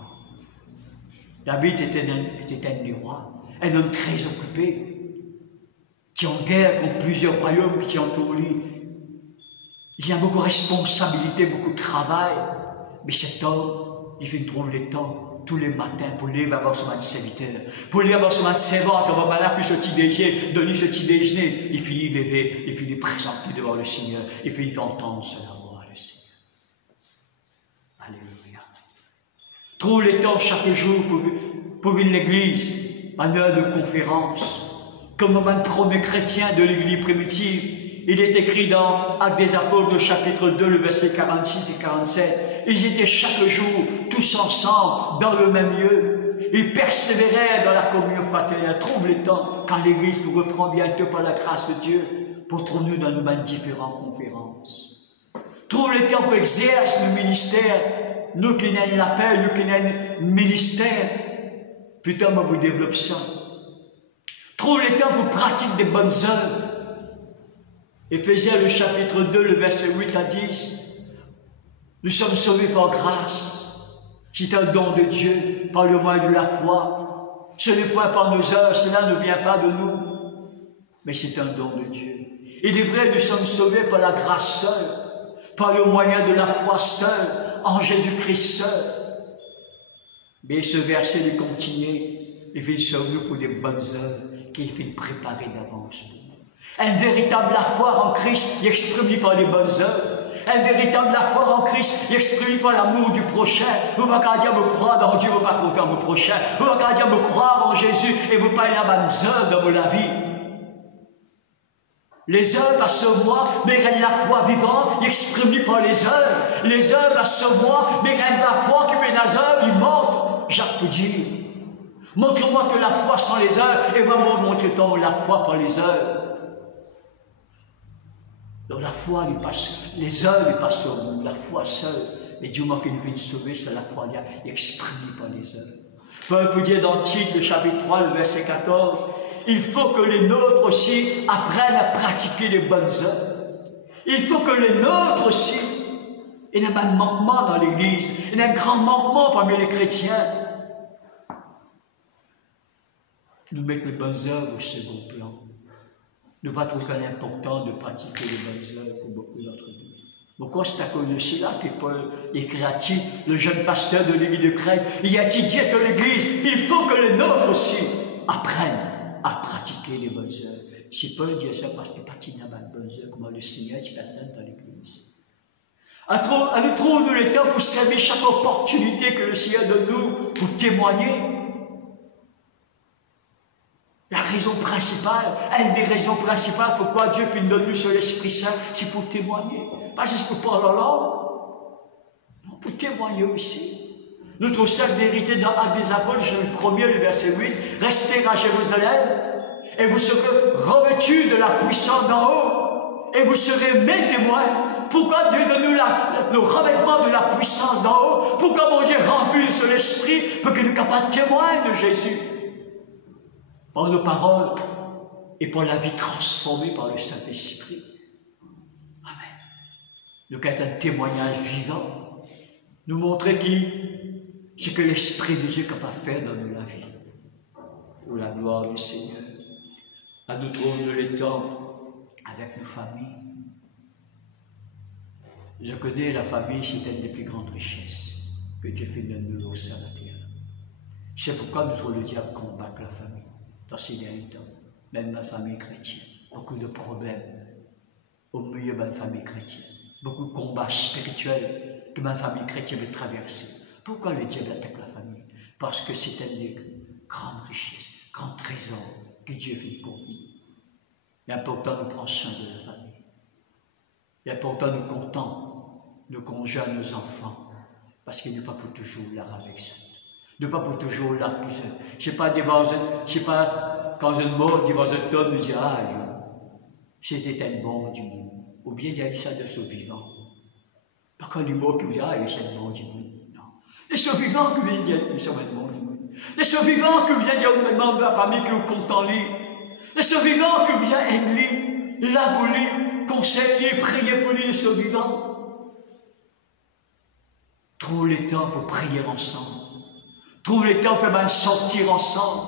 David était un roi, un homme très occupé, qui est en guerre contre plusieurs royaumes qui entourent lui. Il y a beaucoup de responsabilités, beaucoup de travail. Mais cet homme, il fait trouver le temps tous les matins pour aller avoir son de serviteur, pour aller avoir son de servante, avant malheur puis ce petit déjeuner, donner ce petit déjeuner. Il finit lever, il finit présenter devant le Seigneur, il finit entendre cela voir le Seigneur. Alléluia. Trouve le temps chaque jour pour venir à l'église, en heure de conférence. Comme un premier chrétien de l'église primitive, il est écrit dans Actes des Apôtres, le chapitre 2, le verset 46 et 47. Ils étaient chaque jour, tous ensemble, dans le même lieu. Ils persévéraient dans la communion fraternelle. Trouve le temps, quand l'église nous reprend bientôt par la grâce de Dieu, pour trouver nous dans nos différentes conférences. Trouve le temps pour exercer le ministère, nous qui n'avons l'appel, nous qui n'avons le ministère. Putain, moi, vous développe ça. Trouve le temps pour pratiquer des bonnes œuvres. Éphésiens, le chapitre 2, le verset 8 à 10. Nous sommes sauvés par grâce. C'est un don de Dieu, par le moyen de la foi. Ce n'est point par nos œuvres, cela ne vient pas de nous, mais c'est un don de Dieu. Il est vrai, nous sommes sauvés par la grâce seule, par le moyen de la foi seule, en Jésus-Christ seul. Mais ce verset de continuer, il fait sauver pour des bonnes œuvres qu'il fait préparer d'avance. Un véritable foi en Christ, il exprime par les bonnes œuvres. Un véritable foi en Christ, il exprime par l'amour du prochain. Vous ne pouvez pas dire me croire dans Dieu, vous ne pouvez pas compter en mon prochain. Vous ne pouvez pas dire me croire en Jésus et vous ne pouvez pas y avoir bonnes œuvres dans la vie. Les œuvres à ce mois, mais la foi vivante, il exprime par les œuvres. Les œuvres à ce mois, mais la foi qui fait les œuvres, il montre. Jacques peut dire, montre-moi que la foi sans les œuvres, et moi montre-toi la foi par les œuvres. Donc la foi, les œuvres, ils passent sur nous, la foi seule. Mais Dieu m'a qu'il nous vient sauver, c'est la foi, il exprime par les œuvres. Paul peut dire dans Tite, le chapitre 3, le verset 14, il faut que les nôtres aussi apprennent à pratiquer les bonnes œuvres. Il faut que les nôtres aussi, il y a un manquement dans l'Église, il y a un grand manquement parmi les chrétiens. Nous mettons les bonnes œuvres au second plan. Nous ne pas trouver ça important de pratiquer les bonnes œuvres pour beaucoup d'entre nous. Pourquoi c'est à cause de cela que Paul écrit à Tite, le jeune pasteur de l'église de Crète, il a dit à l'église, il faut que les nôtres aussi apprennent à pratiquer les bonnes œuvres. Si Paul dit ça parce que pas de bonnes œuvres, comment le Seigneur qui pardonne dans l'église. À nous trouver le temps pour servir chaque opportunité que le Seigneur donne nous pour témoigner. La raison principale, une des raisons principales pourquoi Dieu peut nous donner sur l'Esprit Saint, c'est pour témoigner. Pas juste pour parler en langue, non, pour témoigner aussi. Notre seule vérité dans Actes des Apôtres, le 1er, le verset 8, restez à Jérusalem, et vous serez revêtus de la puissance d'en haut, et vous serez mes témoins. Pourquoi Dieu donne nous le revêtement de la puissance d'en haut? Pourquoi mon Dieu remplit le Saint-Esprit pour que nous capables de témoigner de Jésus. Par nos paroles et par la vie transformée par le Saint-Esprit. Amen. Nous avons un témoignage vivant. Nous montrer ce que l'Esprit de Dieu est capable de faire dans la vie. Pour la gloire du Seigneur. À nous trouver de l'étang avec nos familles. Je connais la famille, c'est une des plus grandes richesses que Dieu fait de nous sur la terre. C'est pourquoi nous devons le diable combattre la famille. Dans ces derniers temps, même ma famille chrétienne, beaucoup de problèmes au milieu de ma famille chrétienne. Beaucoup de combats spirituels que ma famille chrétienne veut traverser. Pourquoi le diable attaque la famille? Parce que c'est une des grandes richesses, grands trésors que Dieu fait de confier. Il est important de prendre soin de la famille. Il est important de nous compter nos conjoints, nos enfants, parce qu'il n'est pas pour toujours là avec ça. Il n'est pas pour toujours là pour ça. C'est pas quand un mort devant un homme nous dit ah, c'était un bon du monde. Ou bien il y a ça de ce vivant. Pas quand les morts qui vous disent ah, c'est un bon du monde. Non. Les survivants qui viennent dire nous sommes un bon du monde. Les survivants qui viennent dire aux membres de la famille qui vous comptent en lit. Les survivants qui viennent aider, là pour lui, conseiller, prier pour lui, les survivants. Trouve le temps pour prier ensemble. Trouve le temps pour sortir ensemble.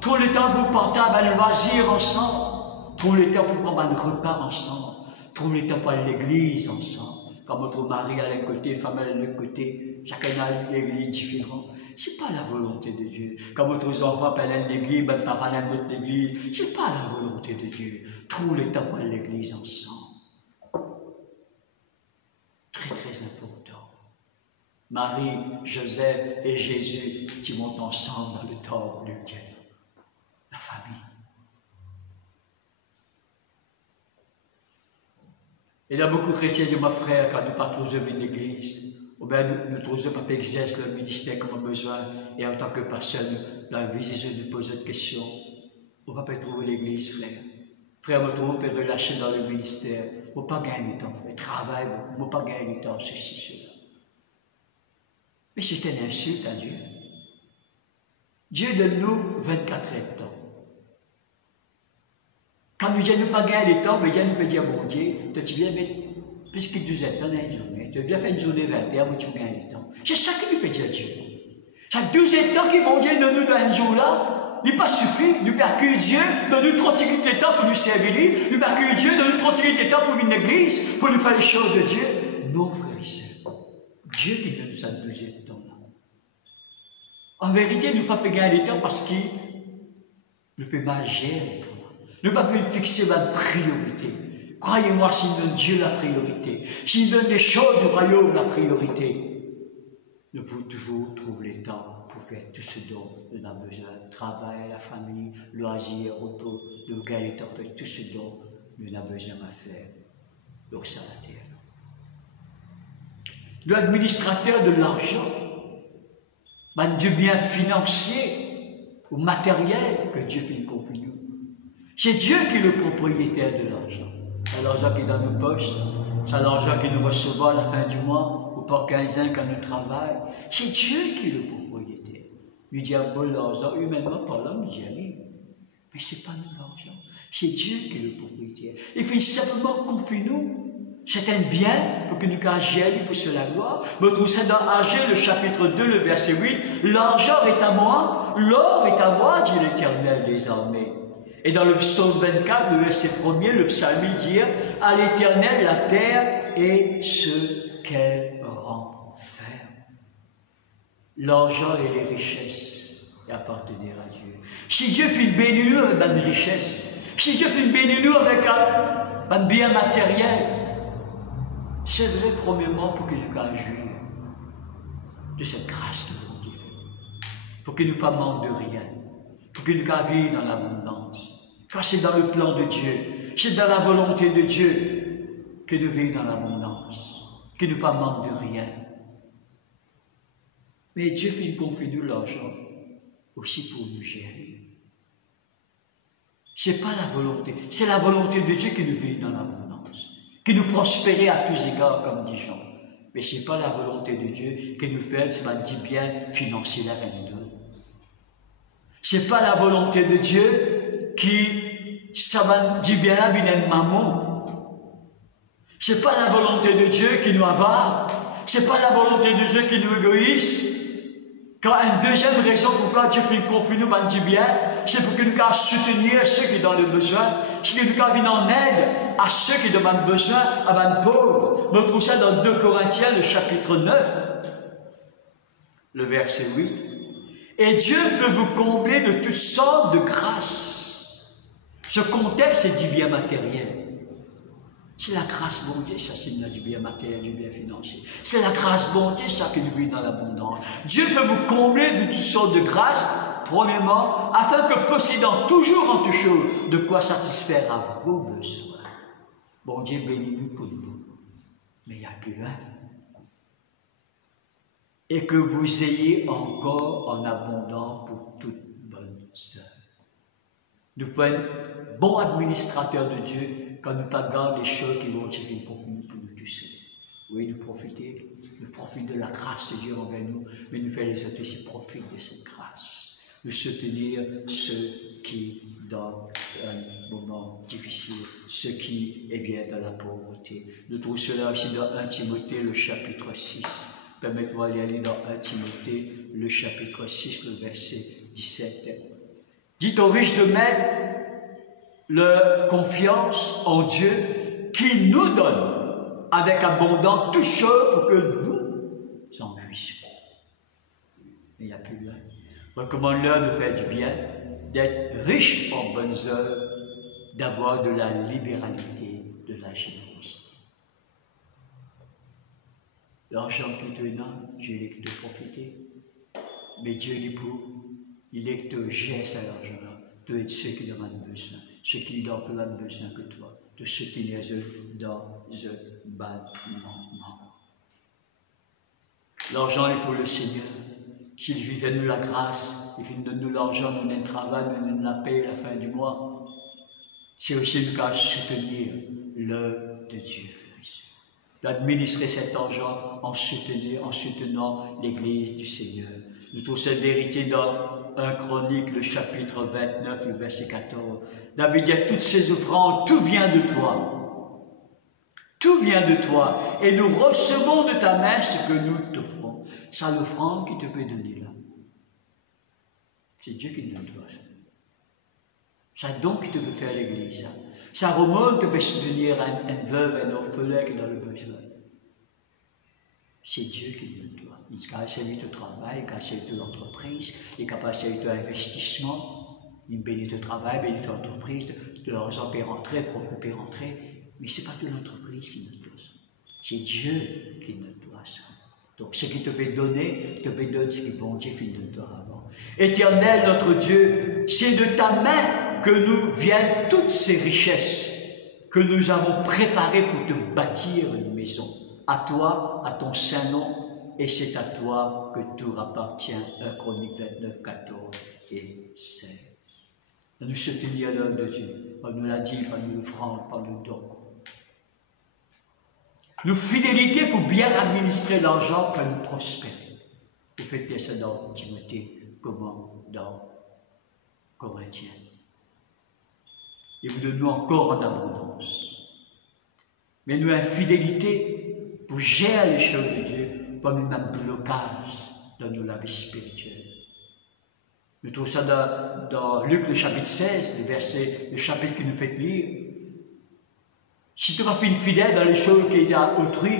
Trouve le temps pour partager un loisir ensemble. Trouve le temps pour prendre un repas ensemble. Trouve le temps pour aller à l'église ensemble. Quand votre mari à l'un côté, femme à l'autre côté, chacun a l'église différente. C'est pas la volonté de Dieu. Quand votre enfant peut aller à l'église, même parents à notre église, c'est pas la volonté de Dieu. Trouve le temps pour aller à l'église ensemble. Très très important. Marie, Joseph et Jésus qui montent ensemble dans le temple de Dieu. La famille. Il y a beaucoup de chrétiens de ma frère quand nous partons de l'église. Ou bien nous trouvons pas exercer le ministère comme on a besoin. Et en tant que personne, la visite nous pose une question. On ne va pas trouver l'église, frère. Frère, me trouve peut relâcher dans le ministère. On ne va pas gagner du temps, frère. Travaille, on ne va pas gagner du temps, ceci, cela. Mais c'est une insulte à Dieu. Dieu donne nous 24 heures de temps. Quand nous ne pas gagner le temps, nous peut dire, mon Dieu, tu viens mettre plus que 12 heures dans une journée. Tu viens faire une journée 21, mais tu gagnes le temps. C'est ça que nous peut dire Dieu. Chaque 12 heures de temps que mon Dieu donne nous dans un jour-là, il n'est pas suffit. Nous percutons Dieu, donne nous 30 minutes de temps pour nous servir. Nous percutons Dieu, donne nous 30 minutes de temps pour une église, pour nous faire les choses de Dieu. Non, frères et sœurs. Dieu qui donne nous ça 12 heures de temps. En vérité, nous ne pouvons pas gagner le temps parce qu'il ne peut pas gérer le temps. Nous ne pouvons pas fixer la priorité. Croyez-moi, s'il donne Dieu la priorité, s'il donne les choses du royaume la priorité, nous pouvons toujours trouver le temps pour faire tout ce dont nous avons besoin. Travail, la famille, loisirs, repos, nous gagner le temps pour faire tout ce dont nous avons besoin à faire. Donc ça la terre. L'administrateur de l'argent, du bien financier ou matériel que Dieu fait confier nous. C'est Dieu qui est le propriétaire de l'argent. C'est l'argent qui est dans nos poches, c'est l'argent que nous recevons à la fin du mois, ou par 15 ans quand nous travaillons. C'est Dieu qui est le propriétaire. Lui dit, bon, l'argent, humainement parlant, nous dit, allez. Mais ce n'est pas nous l'argent, c'est Dieu qui est le propriétaire. Il fait simplement confier nous. C'est un bien pour que nous agir pour la gloire. Mais on trouve ça dans Agé, le chapitre 2, le verset 8. L'argent est à moi, l'or est à moi, dit l'Éternel des armées. Et dans le psaume 24, le verset 1er, le psalmiste dit à l'Éternel la terre et ce qu'elle renferme. L'argent et les richesses appartenir à Dieu. Si Dieu fait une bénie avec une richesse, si Dieu fait une bénie avec un bien matériel, c'est vrai, premièrement, pour que nous puissions jouir de cette grâce que nous Dieu fait. Pour que nous ne pas manquer de rien. Pour que nous puissions vivre dans l'abondance. Car c'est dans le plan de Dieu, c'est dans la volonté de Dieu que nous vivons dans l'abondance. Que nous ne pas manquer de rien. Mais Dieu fait une confie nous l'argent aussi pour nous gérer. Ce n'est pas la volonté, c'est la volonté de Dieu que nous vivons dans l'abondance. Que nous prospérer à tous égards, comme dit Jean. Mais ce n'est pas la volonté de Dieu qui nous fait ce petit bien financier là qu'elle nous donne. Ce n'est pas la volonté de Dieu qui, ça va dire bien là, bien maman. Ce n'est pas la volonté de Dieu qui nous avare. Ce n'est pas la volonté de Dieu qui nous égoïse. Quand une deuxième raison pourquoi Dieu fait confie nous, ben dit bien, c'est pour que nous puissions soutenir ceux qui sont dans le besoin, c'est que nous puissions venir en aide à ceux qui demandent besoin, à les pauvres. On trouve ça dans 2 Corinthiens, le chapitre 9, le verset 8. Et Dieu peut vous combler de toutes sortes de grâces. Ce contexte est du bien matériel. C'est la grâce bon Dieu, ça c'est du bien matériel, du bien financier. C'est la grâce bon Dieu, ça qui nous vit dans l'abondance. Dieu peut vous combler de toutes sortes de grâces, premièrement, afin que possédant toujours en toutes choses de quoi satisfaire à vos besoins. Bon Dieu bénit nous pour nous. Mais il y a plus loin. Et que vous ayez encore en abondance pour toute bonne œuvre. Nous pouvons être bons administrateurs de Dieu quand nous regardons les choses qui vont tirer pour nous tous. Oui, nous profiter, nous profiter de la grâce de Dieu envers nous, mais nous faire les autres aussi profiter de cette grâce. Nous soutenir ceux qui, dans un moment difficile, ceux qui, eh bien, dans la pauvreté. Nous trouvons cela aussi dans 1 Timothée, le chapitre 6. Permettez-moi d'y aller dans 1 Timothée, le chapitre 6, le verset 17. Dites aux riches de mettre leur confiance en Dieu qui nous donne avec abondance toutes choses pour que nous en jouissions. Mais il n'y a plus loin. Recommande-leur de faire du bien, d'être riches en bonnes œuvres, d'avoir de la libéralité, de la générosité. L'argent qui te donne, Dieu est de profiter. Mais Dieu dit pour, il est que tu gères cet argent-là, de être ceux qui en ont besoin, ceux qui n'ont pas besoin que toi, de ceux qui sont dans un bas moment. L'argent est pour le Seigneur. S'il vivait nous la grâce, il fait nous l'argent, nous donne le travail, nous donne la paix à la fin du mois. C'est aussi nous qu'à soutenir l'œuvre de Dieu, frères et sœurs. D'administrer cet argent en soutenant l'Église du Seigneur. Nous trouvons cette vérité dans 1 Chronique, le chapitre 29, le verset 14. David dit à toutes ces offrandes, tout vient de toi. Tout vient de toi. Et nous recevons de ta main ce que nous t'offrons. C'est l'offrande qui te peut donner là. C'est Dieu qui te donne toi. C'est un don qui te peut faire à l'Église. Ça remonte te peut soutenir un veuve, un orphelin qui est dans le besoin. C'est Dieu qui te donne toi. Il a servi ton travail, il a servi ton entreprise, il a servi ton investissement, il bénit ton travail, bénit ton entreprise, de l'argent peut rentrer, le profit peut rentrer, mais ce n'est pas de l'entreprise qui nous doit ça. C'est Dieu qui nous doit ça. Donc ce qui te peut donner, te peut donner ce qui bon Dieu fait de toi avant. Éternel notre Dieu, c'est de ta main que nous viennent toutes ces richesses que nous avons préparées pour te bâtir une maison. À toi, à ton saint nom, et c'est à toi que tout appartient. 1 Chronique 29, 14 et 16. Nous soutenir l'œuvre de Dieu, par nous la dire, par nous l'offrande, par nous don. Nous fidélité pour bien administrer l'argent, pour nous prospérer. Vous faites bien ça dans Timothée, comment dans Corinthiens. Et vous donnez encore en abondance. Mais nous, infidélité, pour gérer les choses de Dieu, pas même un blocage dans nos vies spirituelles. Nous trouvons ça dans Luc le chapitre 16, le chapitre qui nous fait lire. Si tu n'as pas fait une fidèle dans les choses qui sont à autrui,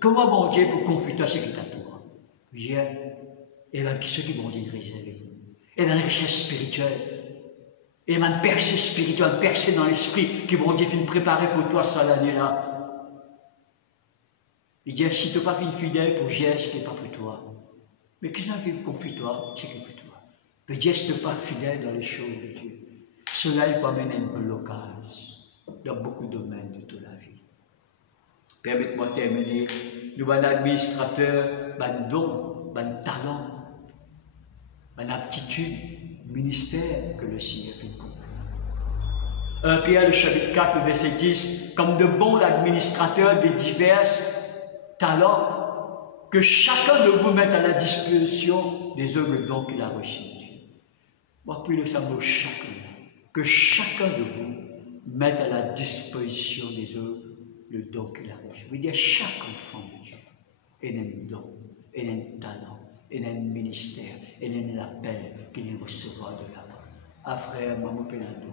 comment bon Dieu pour confier ce qui est à toi? Viens, et là, ceux qui vont dire réserver. Et dans la richesse spirituelle. Et dans une percée spirituelle, une percée dans l'esprit, qui vont dire finir préparer pour toi ça l'année-là. Il dit, si tu n'as pas fait une fidèle pour gérer ce qui n'est pas pour toi, mais qu'est-ce qui confie toi, ce qui est pour toi? Mais Dieu, si tu n'es pas fidèle dans les choses de Dieu, cela peut amener un blocage dans beaucoup de domaines de toute la vie. Permettez-moi de terminer. Nous, un administrateur, un don, un talent, une aptitude, ministère que le Seigneur fait confier. 1 Pierre, le chapitre 4, le verset 10, comme de bons administrateurs des divers talents, que chacun de vous mette à la disposition des œuvres le don qu'il a reçu de Dieu. Moi, puis le mot chacun, que chacun de vous mette à la disposition des œuvres le don qu'il a reçu. Je veux dire, chaque enfant de Dieu, il a un don, il a un talent, il a un ministère, il a un appel qu'il recevra de là-bas. Ah frère, maman Pelado,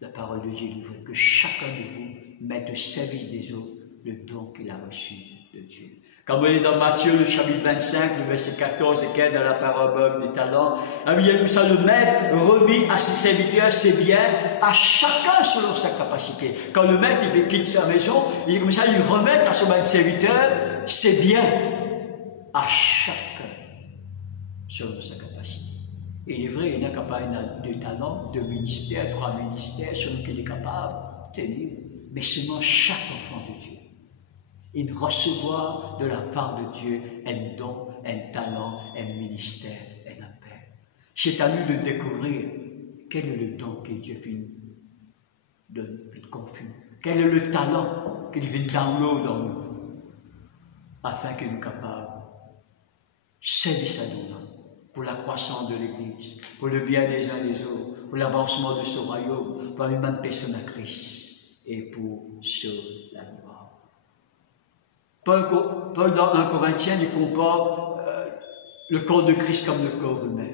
la parole de Dieu livrée, que chacun de vous mette au service des autres le don qu'il a reçu de Dieu. Comme on est dans Matthieu, le chapitre 25, le verset 14 et 15, dans la parabole des talents, bien ça, le maître remit à ses serviteurs ses biens, à chacun selon sa capacité. Quand le maître il quitte sa maison, il comme ça, il remet à son serviteur ses biens, à chacun selon sa capacité. Et il est vrai, il n'a qu'à pas de talent, de ministère, 3 ministères, selon qu'il est capable de tenir. Mais seulement chaque enfant de Dieu. Il recevoir de la part de Dieu un don, un talent, un ministère, un appel. C'est à nous de découvrir quel est le don que Dieu vient de confier. Quel est le talent qu'il vient download dans nous, afin qu'il nous capable de servir sa don-là. Pour la croissance de l'Église, pour le bien des uns des autres, pour l'avancement de ce royaume, pour une même personne à Christ et pour la gloire. Paul dans 1 Corinthiens, il compare le corps de Christ comme le corps humain.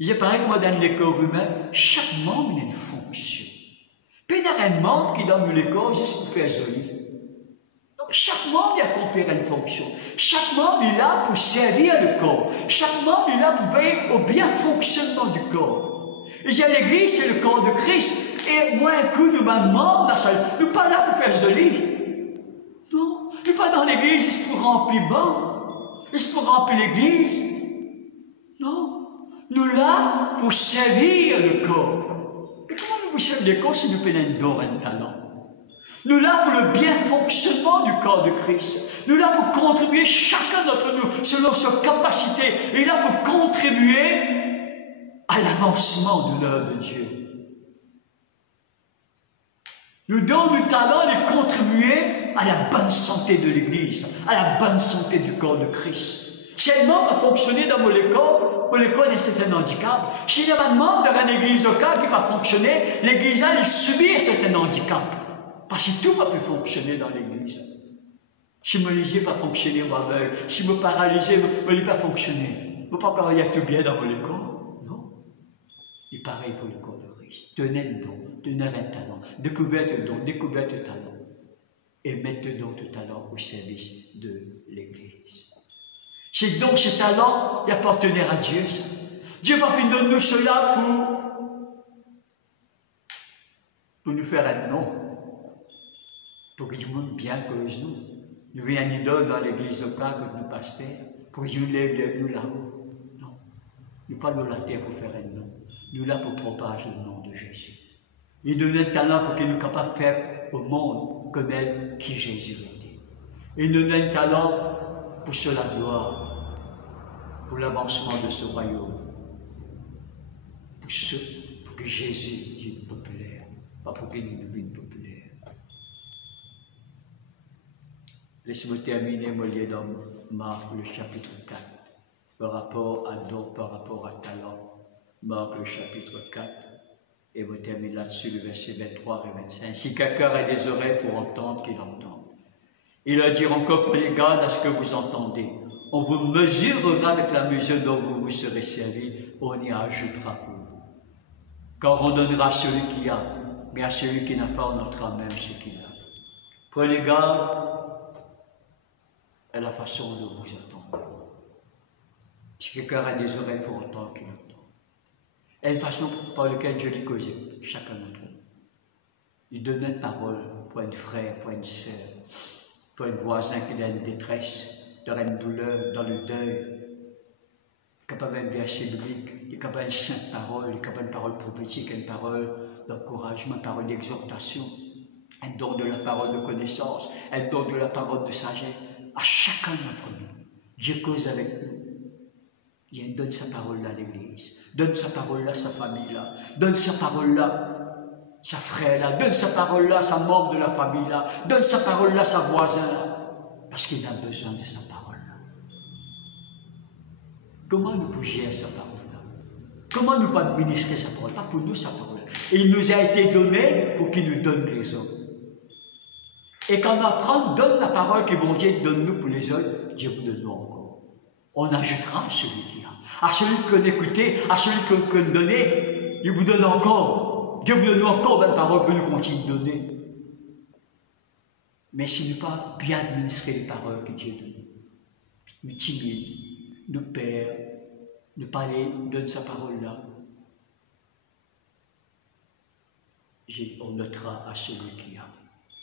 Il dit pareil que moi dans le corps humain, chaque membre a une fonction. Puis il y a un membre qui donne le corps juste pour faire joli. Chaque membre a accompli une fonction. Chaque membre est là pour servir le corps. Chaque membre est là pour veiller au bien fonctionnement du corps. Et l'Église, c'est le corps de Christ. Et moi, un coup, nous sommes membres, nous ne sommes pas là pour faire joli. Non, nous ne sommes pas dans l'Église, c'est pour remplir bon. C'est pour remplir l'Église. Non, nous sommes là pour servir le corps. Et comment nous servir le corps si nous prenons un don, un talent? Nous là pour le bien fonctionnement du corps de Christ. Nous là pour contribuer chacun d'entre nous selon sa capacité. Et là pour contribuer à l'avancement de l'œuvre de Dieu. Nous donnons du talent et contribuer à la bonne santé de l'Église, à la bonne santé du corps de Christ. Si un membre a fonctionné dans mon corps a un certain handicap. Si il y a un membre dans une église locale qui n'a pas fonctionné, l'église a subit un certain handicap. Parce que tout va plus fonctionner dans l'église. Si mon lisier n'a pas fonctionné, moi aveugle. Si mon paralysé n'a pas fonctionné. Vous ne pouvez pas parler tout bien dans mon corps. Non. Et pareil pour le corps de Christ. Tenez le don, tenez un talent. Découvrez le don, découvrez le talent. Et mettez donc le talent au service de l'église. C'est donc ce talent, il appartenait à Dieu. Ça. Dieu va faire de nous cela pour nous faire un nom. Pour que du monde bien cause nous. Nous voyons un idole dans l'église locale comme nous pasteurs, pour que Dieu lève nous là-haut. Non. Nous pas de la terre pour faire un nom. Nous là pour propager le nom de Jésus. Il donne un talent pour qu'il nous capable de faire au monde connaître qui Jésus était. Il donne un talent pour la gloire, pour l'avancement de ce royaume. Pour que Jésus devienne populaire, pas pour qu'il nous devienne populaire. Laissez-moi terminer mon lien dans Marc, le chapitre 4, par rapport à don, par rapport à talent. Marc, le chapitre 4, et vous terminez là-dessus, le verset 23 et 25. Si quelqu'un a des oreilles pour entendre, qu'il entende. Il leur dit encore, prenez garde à ce que vous entendez. On vous mesurera avec la mesure dont vous vous serez servi, on y ajoutera pour vous. Car on donnera à celui qui a, mais à celui qui n'a pas, on notera même ce qu'il a. Prenez garde à la façon dont vous entendez. Si quelqu'un a des oreilles pour entendre, qu'il entende. Et une façon par laquelle Dieu les causait, chacun d'entre nous. Il donne une parole pour un frère, pour une sœur, pour un voisin qui est dans une détresse, dans une douleur, dans le deuil. Il est capable d'un verset biblique, il est capable d'une sainte parole, il est capable d'une parole prophétique, une parole d'encouragement, une parole d'exhortation, un don de la parole de connaissance, un don de la parole de sagesse. À chacun d'entre nous, Dieu cause avec nous. Il donne sa parole là à l'église, donne sa parole là à sa famille là, donne sa parole là sa frère là, donne sa parole là, sa membre de la famille là, donne sa parole là, sa voisin là, parce qu'il a besoin de sa parole là. Comment nous bouger sa parole là? Comment nous pas administrer sa parole? Pas pour nous sa parole. Et il nous a été donné pour qu'il nous donne les autres. Et quand on apprend, donne la parole que bon Dieu donne-nous pour les autres, Dieu vous donne encore. On ajoutera à celui qui a. À celui qu'on écoutait, à celui qu'on donnait, il vous donne encore. Dieu vous donne encore la parole pour nous continuer de donner. Mais si nous pas bien administrer les paroles que Dieu donne, nous timides, nous perdons, nous parler, nous donne sa parole là, on notera à celui qui a.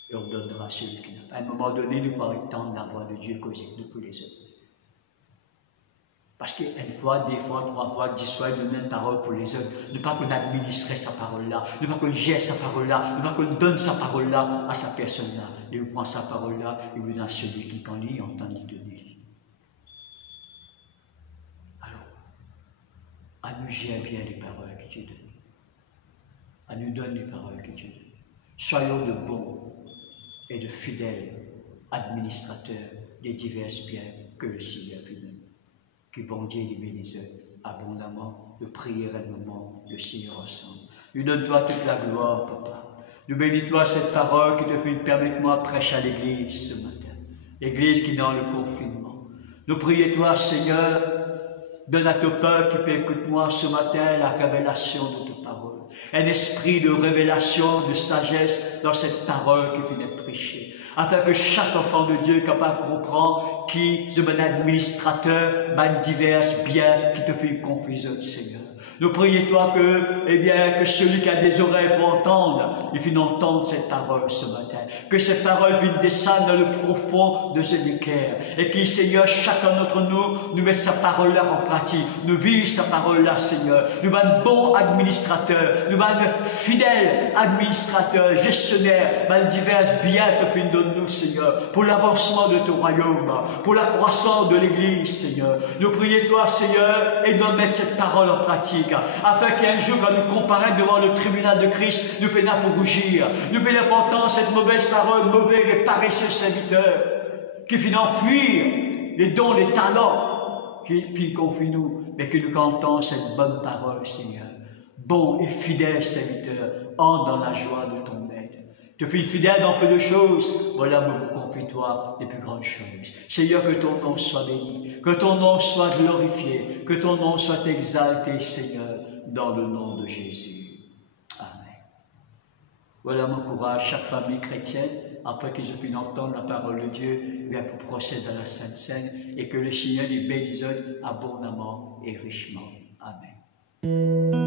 Et on donnera à celui qui n'a pas. À un moment donné, nous pourrons entendre la voix de Dieu causer nous pour les autres. Parce qu'une fois, deux fois, trois fois, 10 fois, il donne une parole pour les autres. Ne pas qu'on administre sa parole-là, ne pas qu'on gère sa parole-là, ne pas qu'on donne sa parole-là à sa personne-là. Et on prend sa parole-là et on donne à celui qui, quand lui, entend lui donner. Alors, à nous gérer bien les paroles que Dieu donne. À nous donner les paroles que Dieu donne. Soyons de bons et de fidèles administrateurs des divers biens que le Seigneur fait nous. Que bon Dieu les bénisse abondamment, de prier à un moment, le Seigneur ensemble. Nous donne-toi toute la gloire, Papa. Nous bénis-toi cette parole qui te fait permettre-moi prêcher à l'Église ce matin. L'Église qui est dans le confinement. Nous prions-toi, Seigneur, donne à ton peuple qui peut écouter-moi ce matin la révélation de ta parole. Un esprit de révélation, de sagesse dans cette parole qui vient d'être prêchée. Afin que chaque enfant de Dieu est capable de comprendre qui est un administrateur, divers biens qui te fait une confusion, Seigneur. Nous prions-toi que celui qui a des oreilles pour entendre, il finisse entendre cette parole ce matin. Que cette parole vienne descendre dans le profond de ce cœur. Et que, Seigneur, chacun d'entre nous mette sa parole là en pratique. Nous vivons sa parole là, Seigneur. Nous sommes bons administrateurs. Nous sommes fidèles administrateurs, gestionnaires, divers biens que tu donnes nous, Seigneur. Pour l'avancement de ton royaume. Pour la croissance de l'Église, Seigneur. Nous prions-toi, Seigneur, et nous mettre cette parole en pratique. Afin qu'un jour, quand nous comparaît devant le tribunal de Christ, nous peinons pour rougir. Nous peinons pour entendre cette mauvaise parole, mauvais et paresseux serviteur, qui finit en fuir les dons, les talents, qui confie nous, mais que nous cantons cette bonne parole, Seigneur. Bon et fidèle serviteur, entre dans la joie de ton aide. Tu fais fidèle dans peu de choses, voilà, me confie-toi les plus grandes choses. Seigneur, que ton nom soit béni, que ton nom soit glorifié, que ton nom soit exalté, Seigneur, dans le nom de Jésus. Amen. Voilà mon courage, chaque famille chrétienne, après qu'ils ont pu entendre la parole de Dieu, bien pour procéder à la Sainte Seine, et que le Seigneur les bénisse abondamment et richement. Amen.